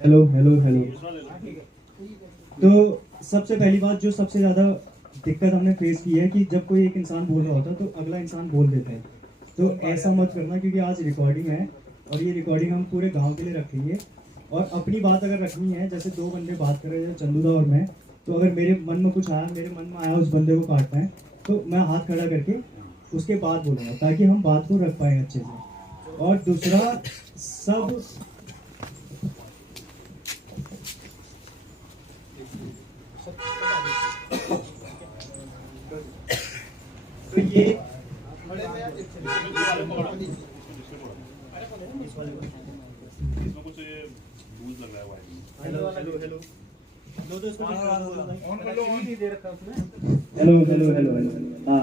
Hello hello hello. तो सबसे पहली बात, जो सबसे ज़्यादा दिक्कत हमने फेस की है कि जब कोई एक इंसान बोल रहा होता है तो अगला इंसान बोल देता है। तो ऐसा मत करना, क्योंकि आज रिकॉर्डिंग है और ये रिकॉर्डिंग हम पूरे गांव के लिए रखेंगे। और अपनी बात अगर रखनी है, जैसे दो बंदे बात कर रहे हैं, चंदूदा और मैं, तो अगर मेरे मन में कुछ आया, मेरे मन में आया उस बंदे को काटना है, तो मैं हाथ खड़ा करके उसके बाद बोलूँगा, ताकि हम बात को रख पाए अच्छे से। और दूसरा, सब तो ये इसमें कुछ लूज लग रहा है wiring. Hello hello hello hello hello hello hello hello. हाँ,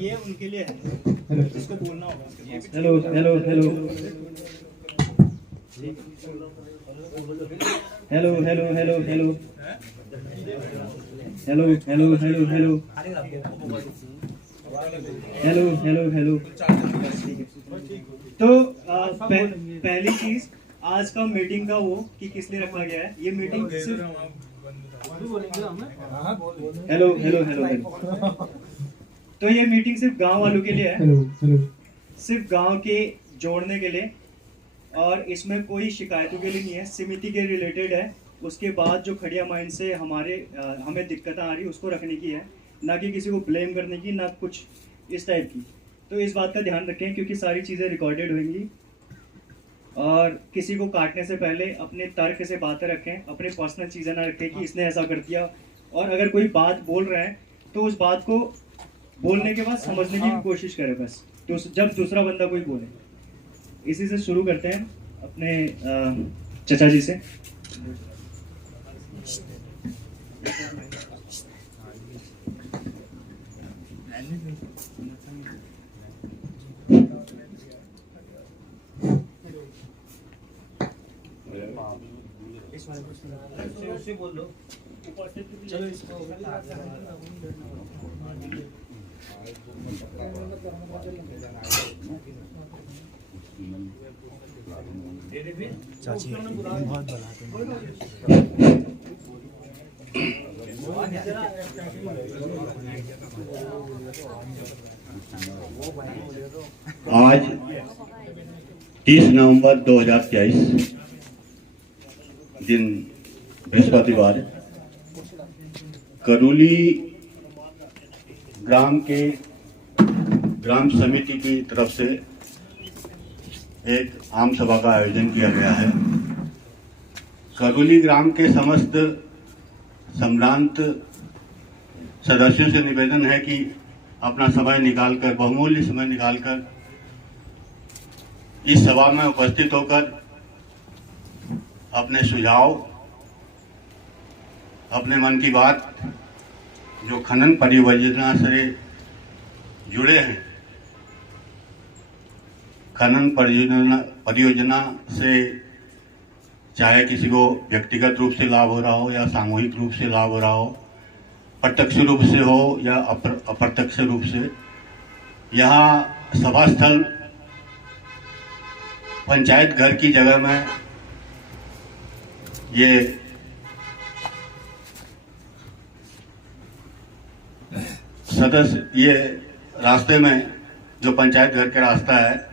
ये उनके लिए है। हेलो, इसको बोलना होगा। Hello hello hello hello hello hello hello hello hello hello hello hello hello hello. तो पहली चीज, आज का मीटिंग का वो कि किस लिए रखा गया है, ये मीटिंग सिर्फ हेलो हेलो हेलो हेलो। तो ये मीटिंग सिर्फ गांव वालों के लिए है। Hello hello. सिर्फ गांव के जोड़ने के लिए, और इसमें कोई शिकायतों के लिए नहीं है, समिति के रिलेटेड है। उसके बाद जो खड़िया माइंड से हमें दिक्कतें आ रही उसको रखने की है, ना कि किसी को ब्लेम करने की, ना कुछ इस टाइप की। तो इस बात का ध्यान रखें, क्योंकि सारी चीज़ें रिकॉर्डेड होंगी। और किसी को काटने से पहले अपने तर्क से बातें रखें, अपने पर्सनल चीज़ें ना रखें कि इसने ऐसा कर दिया। और अगर कोई बात बोल रहे हैं तो उस बात को बोलने के बाद समझने की कोशिश करें बस, तो जब दूसरा बंदा कोई बोले। इसी से शुरू करते हैं अपने चचा जी से। चाची बहुत बनाते हैं। आज 30 नवंबर 2023 दिन बृहस्पतिवार, करूली ग्राम समिति की तरफ से एक आम सभा का आयोजन किया गया है। करूली ग्राम के समस्त सम्भ्रांत सदस्यों से निवेदन है कि अपना समय निकालकर, बहुमूल्य समय निकालकर इस सभा में उपस्थित होकर अपने सुझाव, अपने मन की बात, जो खनन परियोजना से जुड़े हैं, खनन परियोजना से चाहे किसी को व्यक्तिगत रूप से लाभ हो रहा हो या सामूहिक रूप से लाभ हो रहा हो, प्रत्यक्ष रूप से हो या अप्रत्यक्ष रूप से, यहाँ सभा स्थल पंचायत घर की जगह में ये ये रास्ते में जो पंचायत घर का रास्ता है,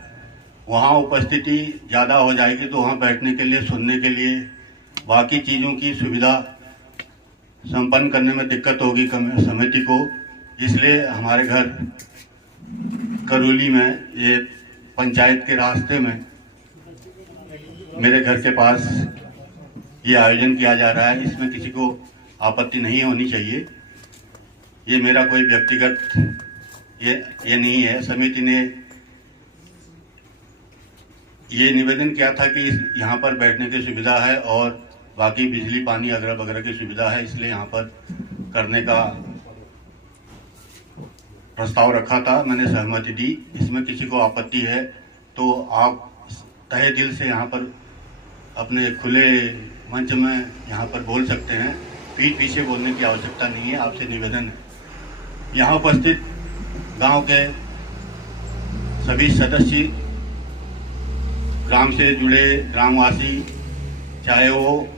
वहाँ उपस्थिति ज़्यादा हो जाएगी तो वहाँ बैठने के लिए, सुनने के लिए, बाकी चीज़ों की सुविधा संपन्न करने में दिक्कत होगी समिति को। इसलिए हमारे घर करूली में, ये पंचायत के रास्ते में, मेरे घर के पास ये आयोजन किया जा रहा है। इसमें किसी को आपत्ति नहीं होनी चाहिए। ये मेरा कोई व्यक्तिगत ये नहीं है। समिति ने ये निवेदन किया था कि यहाँ पर बैठने की सुविधा है और बाकी बिजली पानी वगैरह वगैरह की सुविधा है, इसलिए यहाँ पर करने का प्रस्ताव रखा था। मैंने सहमति दी। इसमें किसी को आपत्ति है तो आप तहे दिल से यहाँ पर अपने खुले मंच में यहाँ पर बोल सकते हैं। पीठ पीछे बोलने की आवश्यकता नहीं है। आपसे निवेदन है, यहाँ उपस्थित गांव के सभी सदस्य ग्राम से जुड़े ग्रामवासी, चाहे वो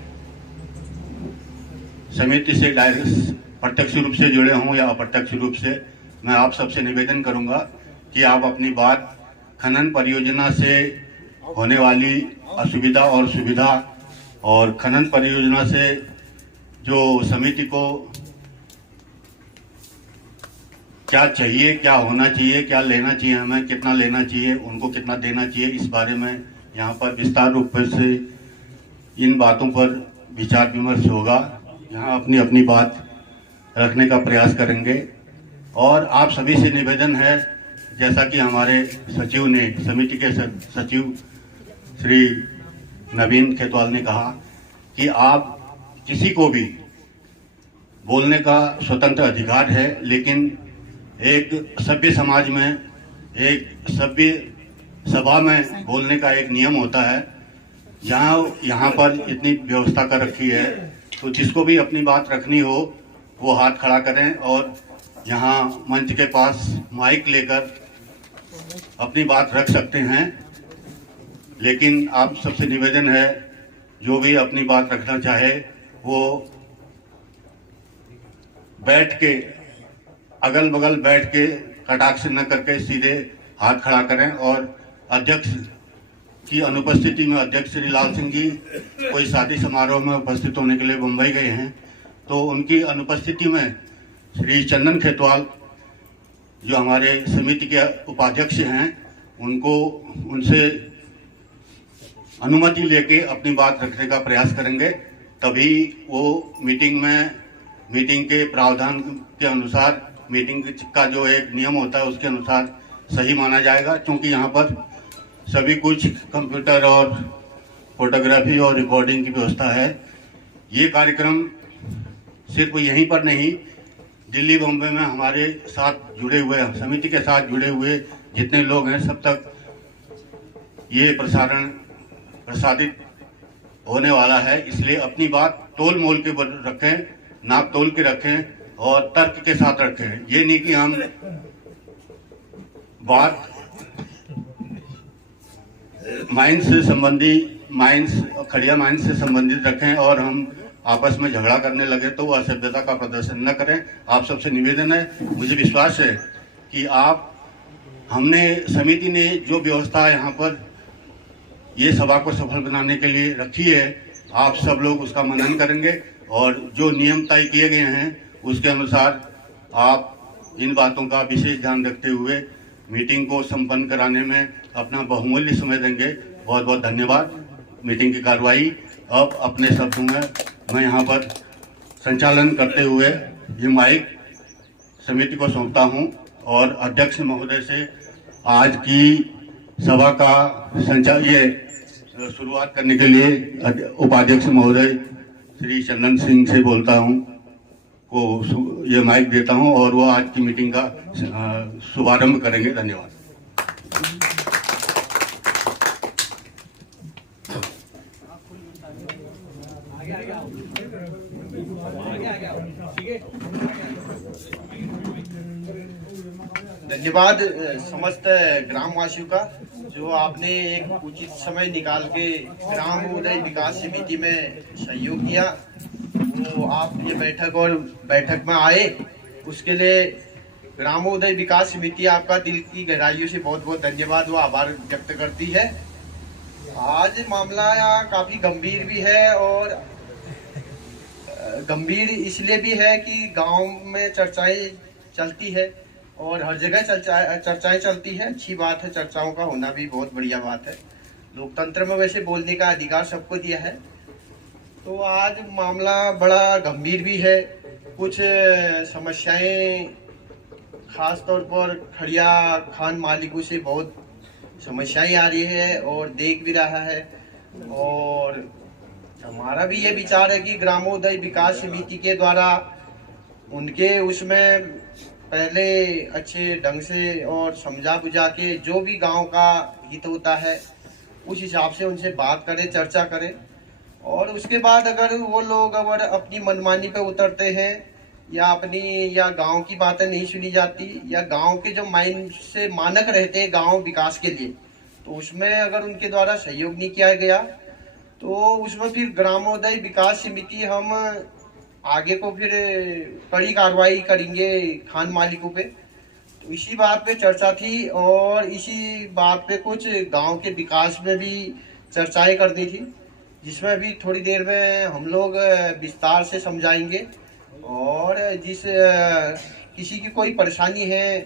समिति से डायरेक्ट प्रत्यक्ष रूप से जुड़े हों या अप्रत्यक्ष रूप से, मैं आप सबसे निवेदन करूंगा कि आप अपनी बात खनन परियोजना से होने वाली असुविधा और सुविधा और खनन परियोजना से जो समिति को क्या चाहिए, क्या होना चाहिए, क्या लेना चाहिए, हमें कितना लेना चाहिए, उनको कितना देना चाहिए, इस बारे में यहाँ पर विस्तार रूप से इन बातों पर विचार विमर्श होगा। यहाँ अपनी अपनी बात रखने का प्रयास करेंगे। और आप सभी से निवेदन है, जैसा कि हमारे सचिव ने, समिति के सचिव श्री नवीन खेतवाल ने कहा कि आप किसी को भी बोलने का स्वतंत्र अधिकार है, लेकिन एक सभ्य समाज में, एक सभ्य सभा में बोलने का एक नियम होता है। यहाँ पर इतनी व्यवस्था कर रखी है, तो जिसको भी अपनी बात रखनी हो वो हाथ खड़ा करें और यहाँ मंच के पास माइक लेकर अपनी बात रख सकते हैं। लेकिन आप सबसे निवेदन है, जो भी अपनी बात रखना चाहे वो बैठ के, अगल बगल बैठ के कटाक्ष न करके सीधे हाथ खड़ा करें। और अध्यक्ष की अनुपस्थिति में, अध्यक्ष श्री लाल सिंह जी कोई शादी समारोह में उपस्थित होने के लिए मुंबई गए हैं, तो उनकी अनुपस्थिति में श्री चंदन खेतवाल जो हमारे समिति के उपाध्यक्ष हैं, उनसे अनुमति लेके अपनी बात रखने का प्रयास करेंगे। तभी वो मीटिंग के प्रावधान के अनुसार, मीटिंग का जो एक नियम होता है उसके अनुसार सही माना जाएगा। क्योंकि यहाँ पर सभी कुछ कंप्यूटर और फोटोग्राफी और रिकॉर्डिंग की व्यवस्था है। ये कार्यक्रम सिर्फ यहीं पर नहीं, दिल्ली बॉम्बे में हमारे साथ जुड़े हुए, समिति के साथ जुड़े हुए जितने लोग हैं, सब तक ये प्रसारित होने वाला है। इसलिए अपनी बात तोल मोल के रखें, नाप तोल के रखें और तर्क के साथ रखें। ये नहीं कि हम बात खड़िया माइंस से संबंधित रखें और हम आपस में झगड़ा करने लगे तो वह असभ्यता का प्रदर्शन न करें। आप सबसे निवेदन है, मुझे विश्वास है कि समिति ने जो व्यवस्था यहाँ पर ये सभा को सफल बनाने के लिए रखी है, आप सब लोग उसका मनन करेंगे और जो नियम तय किए गए हैं उसके अनुसार आप इन बातों का विशेष ध्यान रखते हुए मीटिंग को संपन्न कराने में अपना बहुमूल्य समय देंगे। बहुत बहुत धन्यवाद। मीटिंग की कार्रवाई अब अपने शब्दों में मैं यहाँ पर संचालन करते हुए ये माइक समिति को सौंपता हूँ और अध्यक्ष महोदय से आज की सभा का शुरुआत करने के लिए उपाध्यक्ष महोदय श्री चंदन सिंह से बोलता हूँ, को ये माइक देता हूँ और वो आज की मीटिंग का शुभारंभ करेंगे। धन्यवाद। धन्यवाद समस्त ग्रामवासियों का, जो आपने एक उचित समय निकाल के ग्राम उदय विकास समिति में सहयोग किया। वो आप ये बैठक में आए, उसके लिए ग्रामोदय विकास समिति आपका दिल की गहराइयों से बहुत बहुत धन्यवाद व आभार व्यक्त करती है। आज मामला काफी गंभीर भी है और गंभीर इसलिए भी है कि गांव में चर्चाएं चलती है और हर जगह चर्चाएं चलती है। अच्छी बात है, चर्चाओं का होना भी बहुत बढ़िया बात है। लोकतंत्र में वैसे बोलने का अधिकार सबको दिया है। तो आज मामला बड़ा गंभीर भी है। कुछ समस्याएं खास तौर पर खड़िया खान मालिकों से बहुत समस्याएं आ रही है और देख भी रहा है। और हमारा भी ये विचार है कि ग्रामोदय विकास समिति के द्वारा उनके उसमें पहले अच्छे ढंग से और समझा बुझा के जो भी गांव का हित होता है उस हिसाब से उनसे बात करें, चर्चा करें। और उसके बाद अगर वो लोग अगर अपनी मनमानी पे उतरते हैं या गांव की बातें नहीं सुनी जाती या गांव के जो माइंड से मानक रहते हैं गांव विकास के लिए, तो उसमें अगर उनके द्वारा सहयोग नहीं किया गया तो उसमें फिर ग्रामोदय विकास समिति हम आगे को फिर कड़ी कार्रवाई करेंगे खान मालिकों पे। तो इसी बात पे चर्चा थी और इसी बात पे कुछ गांव के विकास में भी चर्चाएं करनी थी, जिसमें भी थोड़ी देर में हम लोग विस्तार से समझाएंगे। और जिस किसी की कोई परेशानी है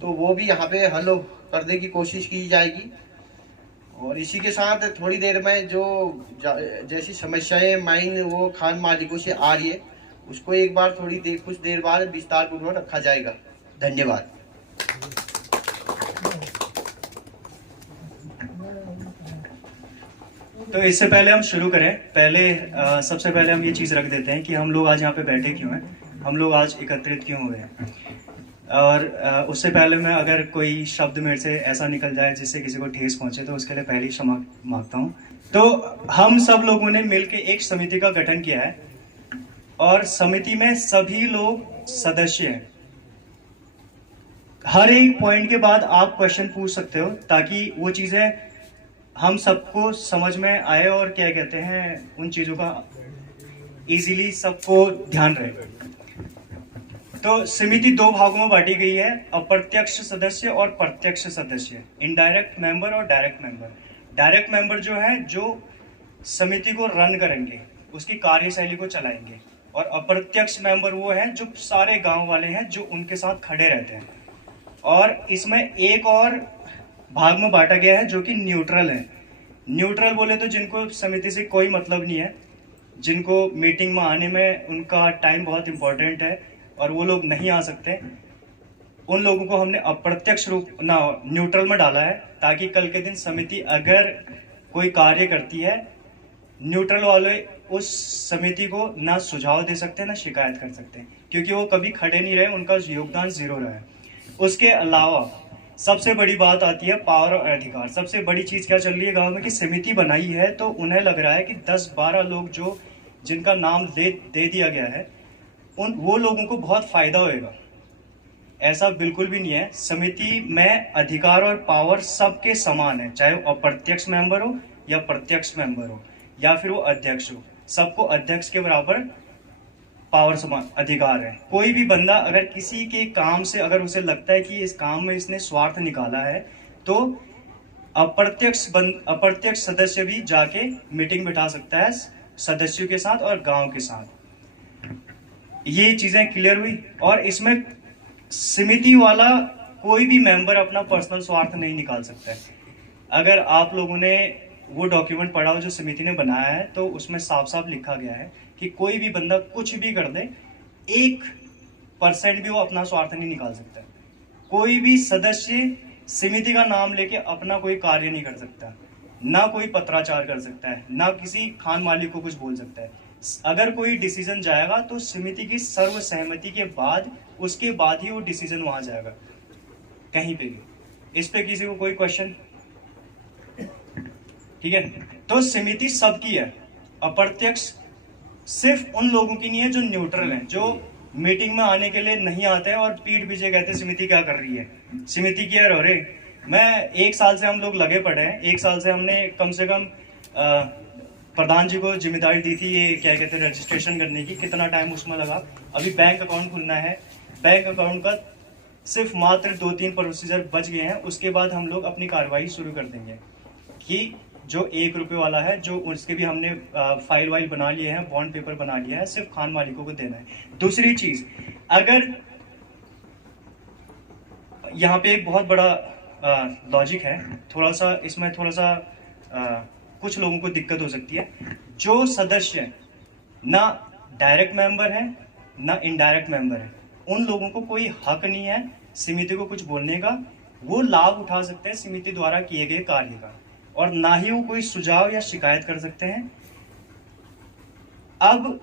तो वो भी यहाँ पे हल करने की कोशिश की जाएगी। और इसी के साथ थोड़ी देर में जो जैसी समस्याएं माइन वो खान मालिकों से आ रही है उसको एक बार कुछ देर बाद विस्तार पूर्वक रखा जाएगा। धन्यवाद। तो इससे पहले हम शुरू करें, सबसे पहले हम ये चीज़ रख देते हैं कि हम लोग आज यहाँ पे बैठे क्यों हैं, हम लोग आज एकत्रित क्यों हुए हैं। और उससे पहले मैं अगर कोई शब्द मेरे से ऐसा निकल जाए जिससे किसी को ठेस पहुंचे तो उसके लिए पहले ही क्षमा मांगता हूँ। तो हम सब लोगों ने मिलकर एक समिति का गठन किया है और समिति में सभी लोग सदस्य हैं। हर एक पॉइंट के बाद आप क्वेश्चन पूछ सकते हो ताकि वो चीज़ें हम सबको समझ में आए और क्या कहते हैं उन चीज़ों का इजीली सबको ध्यान रहे। तो समिति दो भागों में बांटी गई है, अप्रत्यक्ष सदस्य और प्रत्यक्ष सदस्य, इनडायरेक्ट मेंबर और डायरेक्ट मेंबर। डायरेक्ट मेंबर जो है जो समिति को रन करेंगे, उसकी कार्यशैली को चलाएंगे, और अप्रत्यक्ष मेंबर वो हैं जो सारे गांव वाले हैं जो उनके साथ खड़े रहते हैं। और इसमें एक और भाग में बांटा गया है जो कि न्यूट्रल है। न्यूट्रल बोले तो जिनको समिति से कोई मतलब नहीं है, जिनको मीटिंग में आने में उनका टाइम बहुत इंपॉर्टेंट है और वो लोग नहीं आ सकते, उन लोगों को हमने अप्रत्यक्ष रूप न्यूट्रल में डाला है ताकि कल के दिन समिति अगर कोई कार्य करती है, न्यूट्रल वाले उस समिति को ना सुझाव दे सकते हैं ना शिकायत कर सकते हैं, क्योंकि वो कभी खड़े नहीं रहे, उनका योगदान जीरो रहा है। उसके अलावा सबसे बड़ी बात आती है पावर और अधिकार। सबसे बड़ी चीज क्या चल रही है गांव में कि समिति बनाई है तो उन्हें लग रहा है कि 10-12 लोग जो जिनका नाम दे दिया गया है वो लोगों को बहुत फायदा होएगा। ऐसा बिल्कुल भी नहीं है। समिति में अधिकार और पावर सबके समान है, चाहे वो अप्रत्यक्ष मेंबर हो या प्रत्यक्ष मेंबर हो या फिर वो अध्यक्ष हो, सबको अध्यक्ष के बराबर पावर समान अधिकार है। कोई भी बंदा अगर किसी के काम से अगर उसे लगता है कि इस काम में इसने स्वार्थ निकाला है तो अप्रत्यक्ष सदस्य भी जाके मीटिंग बिठा सकता है सदस्यों के साथ और गांव के साथ। ये चीजें क्लियर हुई। और इसमें समिति वाला कोई भी मेंबर अपना पर्सनल स्वार्थ नहीं निकाल सकता है। अगर आप लोगों ने वो डॉक्यूमेंट पढ़ा हो जो समिति ने बनाया है तो उसमें साफ साफ लिखा गया है कि कोई भी बंदा कुछ भी कर दे, 1% भी वो अपना स्वार्थ नहीं निकाल सकता। कोई भी सदस्य समिति का नाम लेके अपना कोई कार्य नहीं कर सकता, ना कोई पत्राचार कर सकता है, ना किसी खान मालिक को कुछ बोल सकता है। अगर कोई डिसीजन जाएगा तो समिति की सर्व सहमति के बाद, उसके बाद ही वो डिसीजन वहां जाएगा कहीं पे भी। इस पे किसी को कोई क्वेश्चन? ठीक है। तो समिति सबकी है, अप्रत्यक्ष सिर्फ उन लोगों की नहीं है जो न्यूट्रल हैं, जो मीटिंग में आने के लिए नहीं आते हैं और पीठ पीछे कहते हैं समिति क्या कर रही है, समिति क्या हो रही। मैं 1 साल से हम लोग लगे पड़े हैं, 1 साल से हमने कम से कम प्रधान जी को जिम्मेदारी दी थी ये क्या कहते हैं रजिस्ट्रेशन करने की। कितना टाइम उसमें लगा। अभी बैंक अकाउंट खुलना है, बैंक अकाउंट का सिर्फ मात्र 2-3 प्रोसीजर बच गए हैं, उसके बाद हम लोग अपनी कार्रवाई शुरू कर देंगे कि जो 1 रुपये वाला है जो उसके भी हमने फाइल वाइल बना लिए हैं, बॉन्ड पेपर बना लिया है, सिर्फ खान मालिकों को देना है। दूसरी चीज, अगर यहाँ पे एक बहुत बड़ा लॉजिक है, थोड़ा सा इसमें कुछ लोगों को दिक्कत हो सकती है। जो सदस्य ना डायरेक्ट मेंबर है ना इनडायरेक्ट मेंबर है, उन लोगों को कोई हक नहीं है समिति को कुछ बोलने का। वो लाभ उठा सकते हैं समिति द्वारा किए गए कार्य का, और ना ही वो कोई सुझाव या शिकायत कर सकते हैं। अब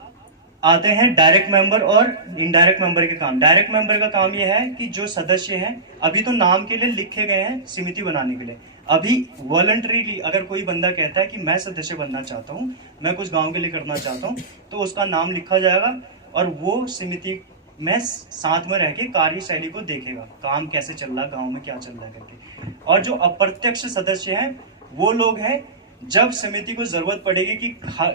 आते हैं डायरेक्ट मेंबर और इनडायरेक्ट मेंबर के काम। डायरेक्ट मेंबर का काम यह है कि जो सदस्य हैं, अभी तो नाम के लिए लिखे गए हैं समिति बनाने के लिए, अभी वॉलंटरीली अगर कोई बंदा कहता है कि मैं सदस्य बनना चाहता हूं, मैं कुछ गांव के लिए करना चाहता हूं, तो उसका नाम लिखा जाएगा और वो समिति में साथ में रह के कार्यशैली को देखेगा, काम कैसे चल रहा है, गांव में क्या चल रहा है करके। और जो अप्रत्यक्ष सदस्य हैं वो लोग हैं जब समिति को जरूरत पड़ेगी कि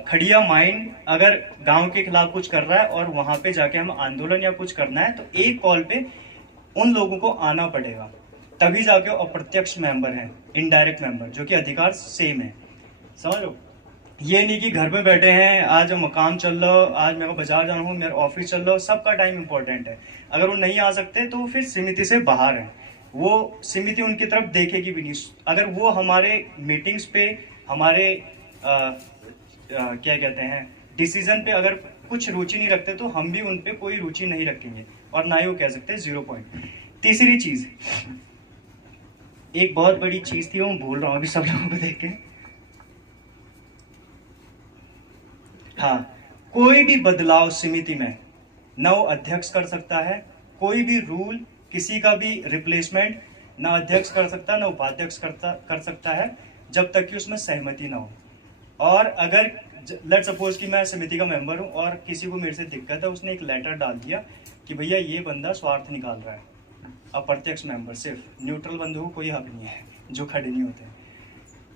खड़िया माइंड अगर गांव के खिलाफ कुछ कर रहा है और वहां पे जाके हम आंदोलन या कुछ करना है, तो एक कॉल पे उन लोगों को आना पड़ेगा, तभी जाके वो अप्रत्यक्ष मेंबर हैं, इनडायरेक्ट मेंबर, जो कि अधिकार सेम है। समझ लो, ये नहीं कि घर पे बैठे हैं, आज मकाम चल रहा हो, आज मेरे को बाजार जाना हो, मेरा ऑफिस चल रहा हो, सबका टाइम इंपॉर्टेंट है। अगर वो नहीं आ सकते तो फिर समिति से बाहर है, वो समिति उनकी तरफ देखेगी भी नहीं। अगर वो हमारे मीटिंग्स पे, हमारे क्या कहते हैं, डिसीजन पे अगर कुछ रुचि नहीं रखते तो हम भी उन पे कोई रुचि नहीं रखेंगे, और ना ही वो कह सकते 0 पॉइंट। तीसरी चीज, एक बहुत बड़ी चीज थी, वो मैं भूल रहा हूँ अभी सब लोगों को देख के। हाँ, कोई भी बदलाव समिति में न वो अध्यक्ष कर सकता है, कोई भी रूल, किसी का भी रिप्लेसमेंट ना अध्यक्ष कर सकता, ना उपाध्यक्ष कर सकता है, जब तक कि उसमें सहमति ना हो। और अगर लेट सपोज कि मैं समिति का मेंबर हूं और किसी को मेरे से दिक्कत है, उसने एक लेटर डाल दिया कि भैया ये बंदा स्वार्थ निकाल रहा है, अप्रत्यक्ष मेंबर, सिर्फ न्यूट्रल बंदों को कोई हक नहीं है, जो खड़े नहीं होते,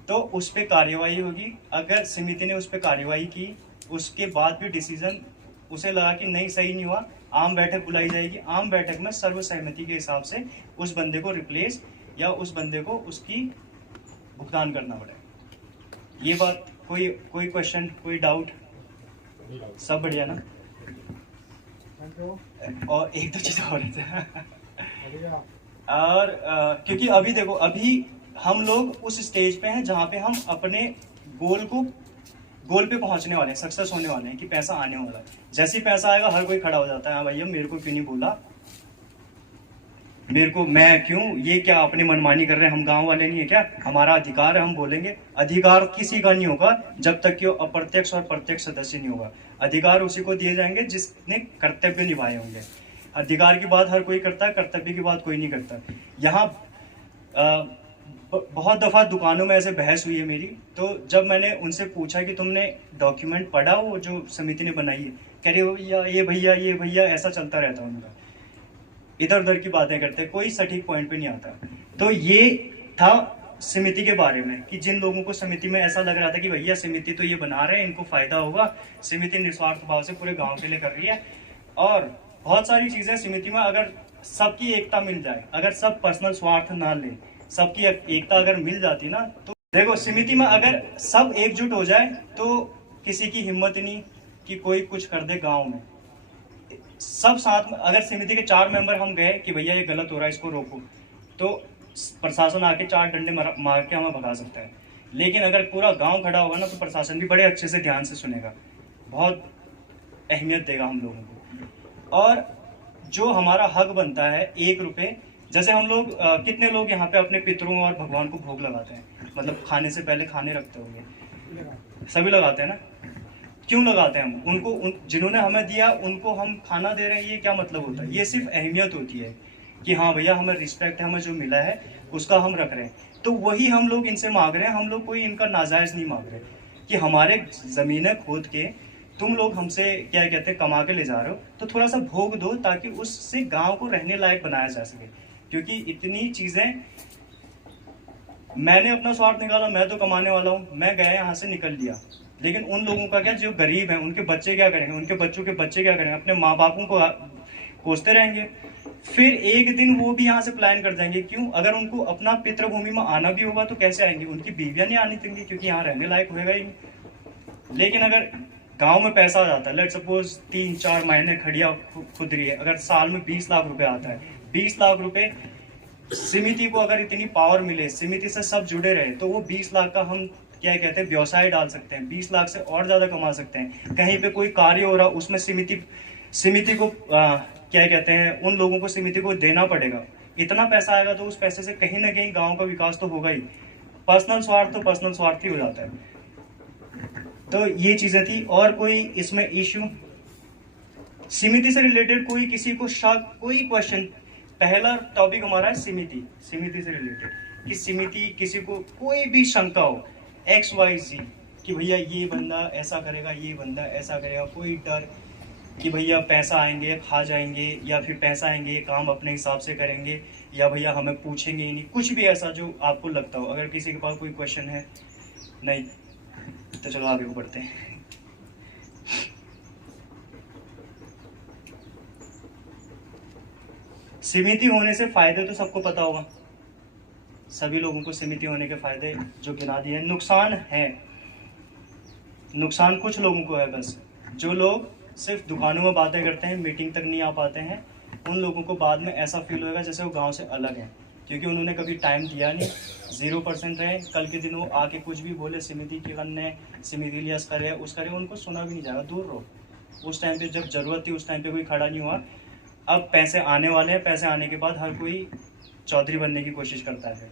तो उस पर कार्यवाही होगी। अगर समिति ने उस पर कार्यवाही की, उसके बाद भी डिसीजन उसे लगा कि नहीं, सही नहीं हुआ, आम बैठक बुलाई जाएगी। आम बैठक में सर्वसहमति के हिसाब से उस बंदे को रिप्लेस या उस बंदे को उसकी भुगतान करना पड़ेगा। ये बात, कोई क्वेश्चन, कोई डाउट? सब बढ़िया ना? और एक दो चीज और और क्योंकि अभी देखो, अभी हम लोग उस स्टेज पे हैं जहाँ पे हम अपने गोल पे पहुंचने वाले हैं, सक्सेस होने वाले हैं, कि पैसा आने वाला है। जैसे ही पैसा आएगा हर कोई खड़ा हो जाता है, हाँ भैया मेरे को क्यों नहीं बोला, मेरे को, मैं क्यों, ये क्या अपनी मनमानी कर रहे हैं, हम गांव वाले नहीं है क्या, हमारा अधिकार है, हम बोलेंगे। अधिकार किसी का नहीं होगा जब तक कि वो अप्रत्यक्ष और प्रत्यक्ष सदस्य नहीं होगा। अधिकार उसी को दिए जाएंगे जिसने कर्तव्य निभाए होंगे। अधिकार की बात हर कोई करता है, कर्तव्य की बात कोई नहीं करता। यहाँ बहुत दफा दुकानों में ऐसे बहस हुई है मेरी, तो जब मैंने उनसे पूछा कि तुमने डॉक्यूमेंट पढ़ा वो जो समिति ने बनाई है, कह रहे हो ये भैया ऐसा चलता रहता है उनका, इधर उधर की बातें करते, कोई सटीक पॉइंट पे नहीं आता। तो ये था समिति के बारे में, कि जिन लोगों को समिति में ऐसा लग रहा था कि भैया समिति तो ये बना रहे हैं, इनको फायदा होगा, समिति निस्वार्थ भाव से पूरे गांव के लिए कर रही है। और बहुत सारी चीजें समिति में, अगर सबकी एकता मिल जाए, अगर सब पर्सनल स्वार्थ ना ले, सबकी एकता अगर मिल जाती ना, तो देखो समिति में अगर सब एकजुट हो जाए तो किसी की हिम्मत नहीं कि कोई कुछ कर दे गांव में। सब साथ में, अगर समिति के 4 मेंबर हम गए कि भैया ये गलत हो रहा है, इसको रोको, तो प्रशासन आके 4 डंडे मार के हमें भगा सकता है। लेकिन अगर पूरा गांव खड़ा होगा ना, तो प्रशासन भी बड़े अच्छे से ध्यान से सुनेगा, बहुत अहमियत देगा हम लोगों को। और जो हमारा हक बनता है 1 रुपये, जैसे हम लोग कितने लोग यहाँ पे अपने पितरों और भगवान को भोग लगाते हैं, मतलब खाने से पहले खाने रखते होंगे, सभी लगाते हैं ना? क्यों लगाते हैं हम? उनको जिन्होंने हमें दिया उनको हम खाना दे रहे हैं, ये क्या मतलब होता है? ये सिर्फ अहमियत होती है कि हाँ भैया हमें रिस्पेक्ट है, हमें जो मिला है उसका हम रख रहे हैं। तो वही हम लोग इनसे मांग रहे हैं, हम लोग कोई इनका नाजायज नहीं मांग रहे कि हमारे जमीनें खोद के तुम लोग हमसे क्या कहते हैं कमा के ले जा रहे हो, तो थोड़ा सा भोग दो ताकि उससे गांव को रहने लायक बनाया जा सके। क्योंकि इतनी चीजें, मैंने अपना स्वार्थ निकाला, मैं तो कमाने वाला हूँ, मैं गया यहाँ से निकल लिया, लेकिन उन लोगों का क्या, जो गरीब हैं, उनके बच्चे क्या करेंगे, उनके बच्चों के बच्चे क्या करेंगे, अपने माँ बापों को कोसते रहेंगे। फिर एक दिन वो भी यहाँ से प्लान कर जाएंगे। क्यों? अगर उनको अपना पितृभूमि में आना भी होगा तो कैसे आएंगे? उनकी बीवियां नहीं आने देंगी, क्योंकि यहाँ रहने लायक होगा ही नहीं। लेकिन अगर गांव में पैसा आ जाता है, लेट सपोज 3-4 महीने खड़िया खुद रही है, अगर साल में 20 लाख रुपए आता है, 20 लाख रुपए समिति को अगर इतनी पावर मिले, समिति से सब जुड़े रहे, तो वो 20 लाख का हम क्या कहते हैं व्यवसाय डाल सकते हैं, 20 लाख से और ज्यादा कमा सकते हैं। कहीं पे कोई कार्य हो रहा, उसमें समिति को क्या कहते हैं, उन लोगों को समिति को देना पड़ेगा। इतना पैसा आएगा तो उस पैसे से कहीं ना कहीं गांव का विकास तो होगा ही। पर्सनल स्वार्थ तो पर्सनल स्वार्थ ही हो जाता है। तो ये चीजें थी। और कोई इसमें इश्यू समिति से रिलेटेड, कोई किसी को शक, कोई क्वेश्चन? पहला टॉपिक हमारा है समिति से रिलेटेड, कि समिति किसी को कोई भी शंका हो XYZ कि भैया ये बंदा ऐसा करेगा, ये बंदा ऐसा करेगा, कोई डर कि भैया पैसा आएंगे खा जाएंगे, या फिर पैसा आएंगे काम अपने हिसाब से करेंगे, या भैया हमें पूछेंगे ही नहीं, कुछ भी ऐसा जो आपको लगता हो। अगर किसी के पास कोई क्वेश्चन है नहीं तो चलो आगे बढ़ते हैं। समिति होने से फायदे तो सबको पता होगा, सभी लोगों को समिति होने के फायदे जो गिना दिए। नुकसान है, नुकसान कुछ लोगों को है बस, जो लोग सिर्फ दुकानों में बातें करते हैं, मीटिंग तक नहीं आ पाते हैं, उन लोगों को बाद में ऐसा फील होगा जैसे वो गांव से अलग हैं, क्योंकि उन्होंने कभी टाइम दिया नहीं, 0% रहे। कल के दिन वो आके कुछ भी बोले समिति के करने, समिति लिया करे उस करे, उनको सुना भी नहीं जाएगा, दूर रहो। उस टाइम पे जब जरूरत थी उस टाइम पे कोई खड़ा नहीं हुआ। अब पैसे आने वाले हैं, पैसे आने के बाद हर कोई चौधरी बनने की कोशिश करता है।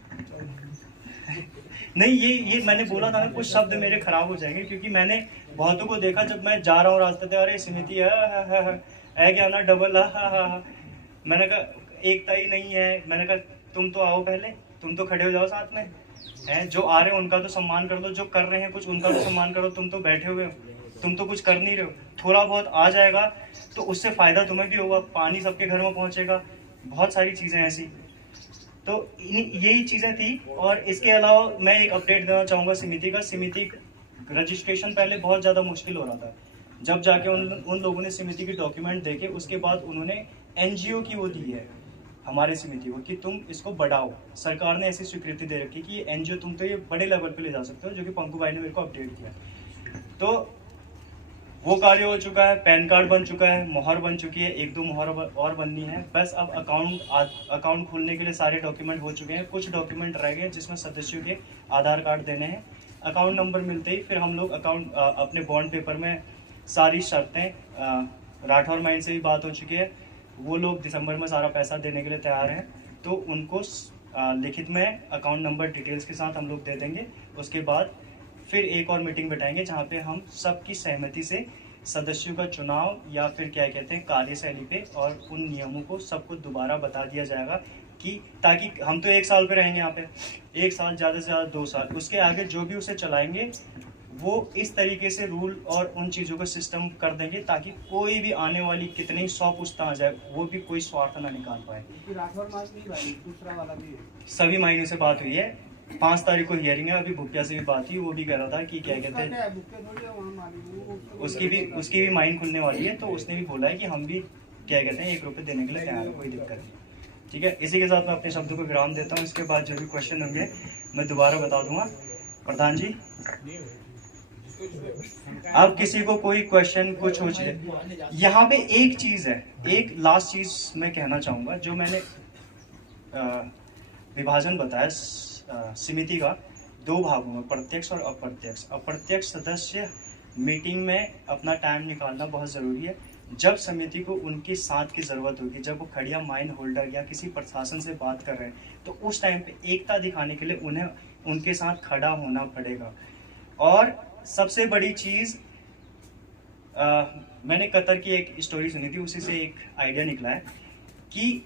नहीं, ये मैंने बोला था ना, कुछ शब्द मेरे खराब हो जाएंगे, क्योंकि मैंने बहुतों को देखा जब मैं जा रहा हूँ रास्ते पे, अरे समिति है क्या ना, डबल मैंने कहा एकता ही नहीं है। मैंने कहा तुम तो आओ पहले, तुम तो खड़े हो जाओ साथ में, है जो आ रहे हैं उनका तो सम्मान कर दो, जो कर रहे हैं कुछ उनका तो सम्मान करो। तुम तो बैठे हुए हो, तुम तो कुछ कर नहीं रहे हो। थोड़ा बहुत आ जाएगा तो उससे फायदा तुम्हें भी होगा, पानी सबके घर में पहुंचेगा, बहुत सारी चीजें ऐसी। तो यही चीजें थी। और इसके अलावा मैं एक अपडेट देना चाहूंगा समिति का। समिति रजिस्ट्रेशन पहले बहुत ज़्यादा मुश्किल हो रहा था, जब जाके उन लोगों ने समिति की डॉक्यूमेंट देखे, उसके बाद उन्होंने एनजीओ की वो दी है हमारे समिति को कि तुम इसको बढ़ाओ। सरकार ने ऐसी स्वीकृति दे रखी कि ये एनजीओ तुम तो ये बड़े लेवल पे ले जा सकते हो, जो कि पंकु भाई ने मेरे को अपडेट किया। तो वो कार्य हो चुका है, पैन कार्ड बन चुका है, मोहर बन चुकी है, 1-2 मोहर और बननी है। बस अब अकाउंट खोलने के लिए सारे डॉक्यूमेंट हो चुके हैं। कुछ डॉक्यूमेंट रह गए जिसमें सदस्यों के आधार कार्ड देने हैं। अकाउंट नंबर मिलते ही फिर हम लोग अकाउंट अपने बॉन्ड पेपर में सारी शर्तें, राठौर माइंड से भी बात हो चुकी है, वो लोग दिसंबर में सारा पैसा देने के लिए तैयार हैं। तो उनको लिखित में अकाउंट नंबर डिटेल्स के साथ हम लोग दे देंगे। उसके बाद फिर एक और मीटिंग बैठाएंगे जहाँ पे हम सबकी सहमति से सदस्यों का चुनाव या फिर क्या कहते हैं कार्यशैली पे और उन नियमों को सबको दोबारा बता दिया जाएगा, कि ताकि हम तो 1 साल पे रहेंगे यहाँ पे, 1 साल ज़्यादा से ज़्यादा 2 साल, उसके आगे जो भी उसे चलाएंगे वो इस तरीके से रूल और उन चीज़ों का सिस्टम कर देंगे ताकि कोई भी आने वाली कितनी 100 पुस्ता आ जाए वो भी कोई स्वार्थ ना निकाल पाए। सभी महीनों से बात हुई है, 5 तारीख को हियरिंग है। अभी भुपिया से भी बात हुई, वो भी कह रहा था कि क्या कहते हैं उसकी भी माइंड खुलने वाली है। तो उसने भी बोला है कि हम भी क्या कहते हैं 1 रुपये देने के लिए तैयार है, कोई दिक्कत नहीं। ठीक है, इसी के साथ मैं अपने शब्दों को विराम देता हूँ। इसके बाद जो भी क्वेश्चन होंगे मैं दोबारा बता दूंगा। प्रधान जी, अब किसी को कोई क्वेश्चन कुछ हो चाहिए, यहाँ पे एक चीज़ है, एक लास्ट चीज़ मैं कहना चाहूँगा। जो मैंने विभाजन बताया समिति का 2 भागों में, प्रत्यक्ष और अप्रत्यक्ष। अप्रत्यक्ष सदस्य मीटिंग में अपना टाइम निकालना बहुत ज़रूरी है। जब समिति को उनके साथ की ज़रूरत होगी, जब वो खड़िया माइन होल्डर या किसी प्रशासन से बात कर रहे हैं, तो उस टाइम पे एकता दिखाने के लिए उन्हें उनके साथ खड़ा होना पड़ेगा। और सबसे बड़ी चीज़, मैंने कतर की एक स्टोरी सुनी थी, उसी से एक आइडिया निकला है कि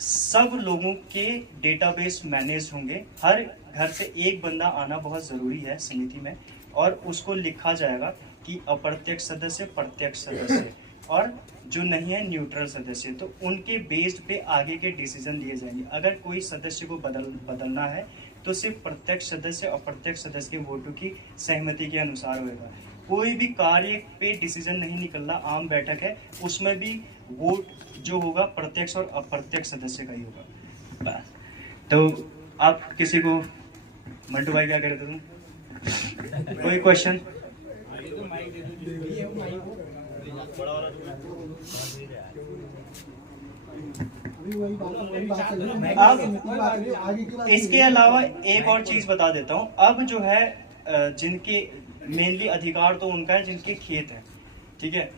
सब लोगों के डेटाबेस मैनेज होंगे। हर घर से एक बंदा आना बहुत ज़रूरी है समिति में, और उसको लिखा जाएगा कि अप्रत्यक्ष सदस्य, प्रत्यक्ष सदस्य और जो नहीं है न्यूट्रल सदस्य। तो उनके बेस्ड पे आगे के डिसीजन लिए जाएंगे। अगर कोई सदस्य को बदलना है तो सिर्फ प्रत्यक्ष सदस्य और अप्रत्यक्ष सदस्य के वोटों की सहमति के अनुसार होगा। कोई भी कार्य पे डिसीजन नहीं निकलना, आम बैठक है, उसमें भी वोट जो होगा प्रत्यक्ष और अप्रत्यक्ष सदस्य का ही होगा। बस। तो आप किसी को, मंटू भाई क्या कहते तुम, कोई क्वेश्चन? अब इसके अलावा एक और चीज बता देता हूँ। अब जो है जिनके मेनली अधिकार तो उनका है जिनके खेत है, ठीक है।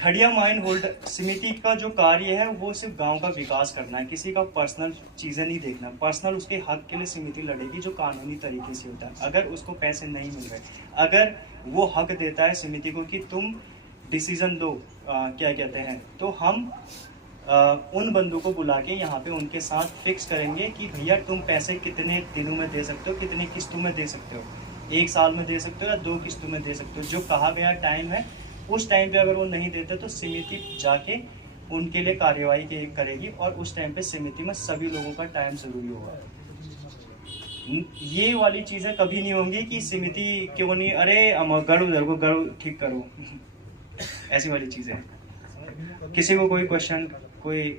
खड़िया माइन होल्डर समिति का जो कार्य है वो सिर्फ गांव का विकास करना है, किसी का पर्सनल चीजें नहीं देखना। पर्सनल उसके हक के लिए समिति लड़ेगी जो कानूनी तरीके से होता है। अगर उसको पैसे नहीं मिल रहे, अगर वो हक देता है समिति को कि तुम डिसीजन दो, क्या कहते हैं, तो हम उन बंदों को बुला के यहाँ पे उनके साथ फिक्स करेंगे कि भैया तुम पैसे कितने दिनों में दे सकते हो, कितनी किस्तों में दे सकते हो, 1 साल में दे सकते हो या 2 किस्तों में दे सकते हो। जो कहा गया टाइम है उस टाइम पे अगर वो नहीं देते तो समिति जाके उनके लिए कार्यवाही करेगी और उस टाइम पे समिति में सभी लोगों का टाइम जरूरी होगा। ये वाली चीजें कभी नहीं होंगी कि समिति क्यों नहीं, अरे गढ़ उधर को गढ़ ठीक करो ऐसी वाली चीजें। किसी को कोई क्वेश्चन, कोई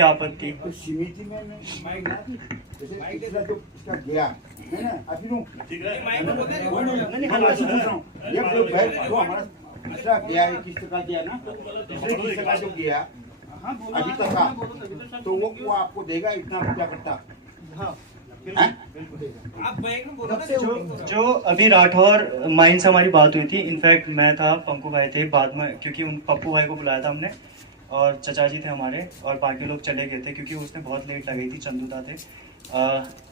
आपत्ति? तो समिति में जैसे पिछला जो इसका गया है ना, अभी ये जो हमारा पिछला गया है, किस्त का गया ना, पिछले किस्त का जो गया अभी तक का, तो वो आपको देगा इतना रुपया कट्टा। जो अभी राठौर माइन से हमारी बात हुई थी, इनफैक्ट मैं था, पंकु भाई थे बाद में, क्योंकि उन पप्पू भाई को बुलाया था हमने और चचा जी थे हमारे और बाकी लोग चले गए थे क्योंकि उसने बहुत लेट लगाई थी, चंदूदा थे।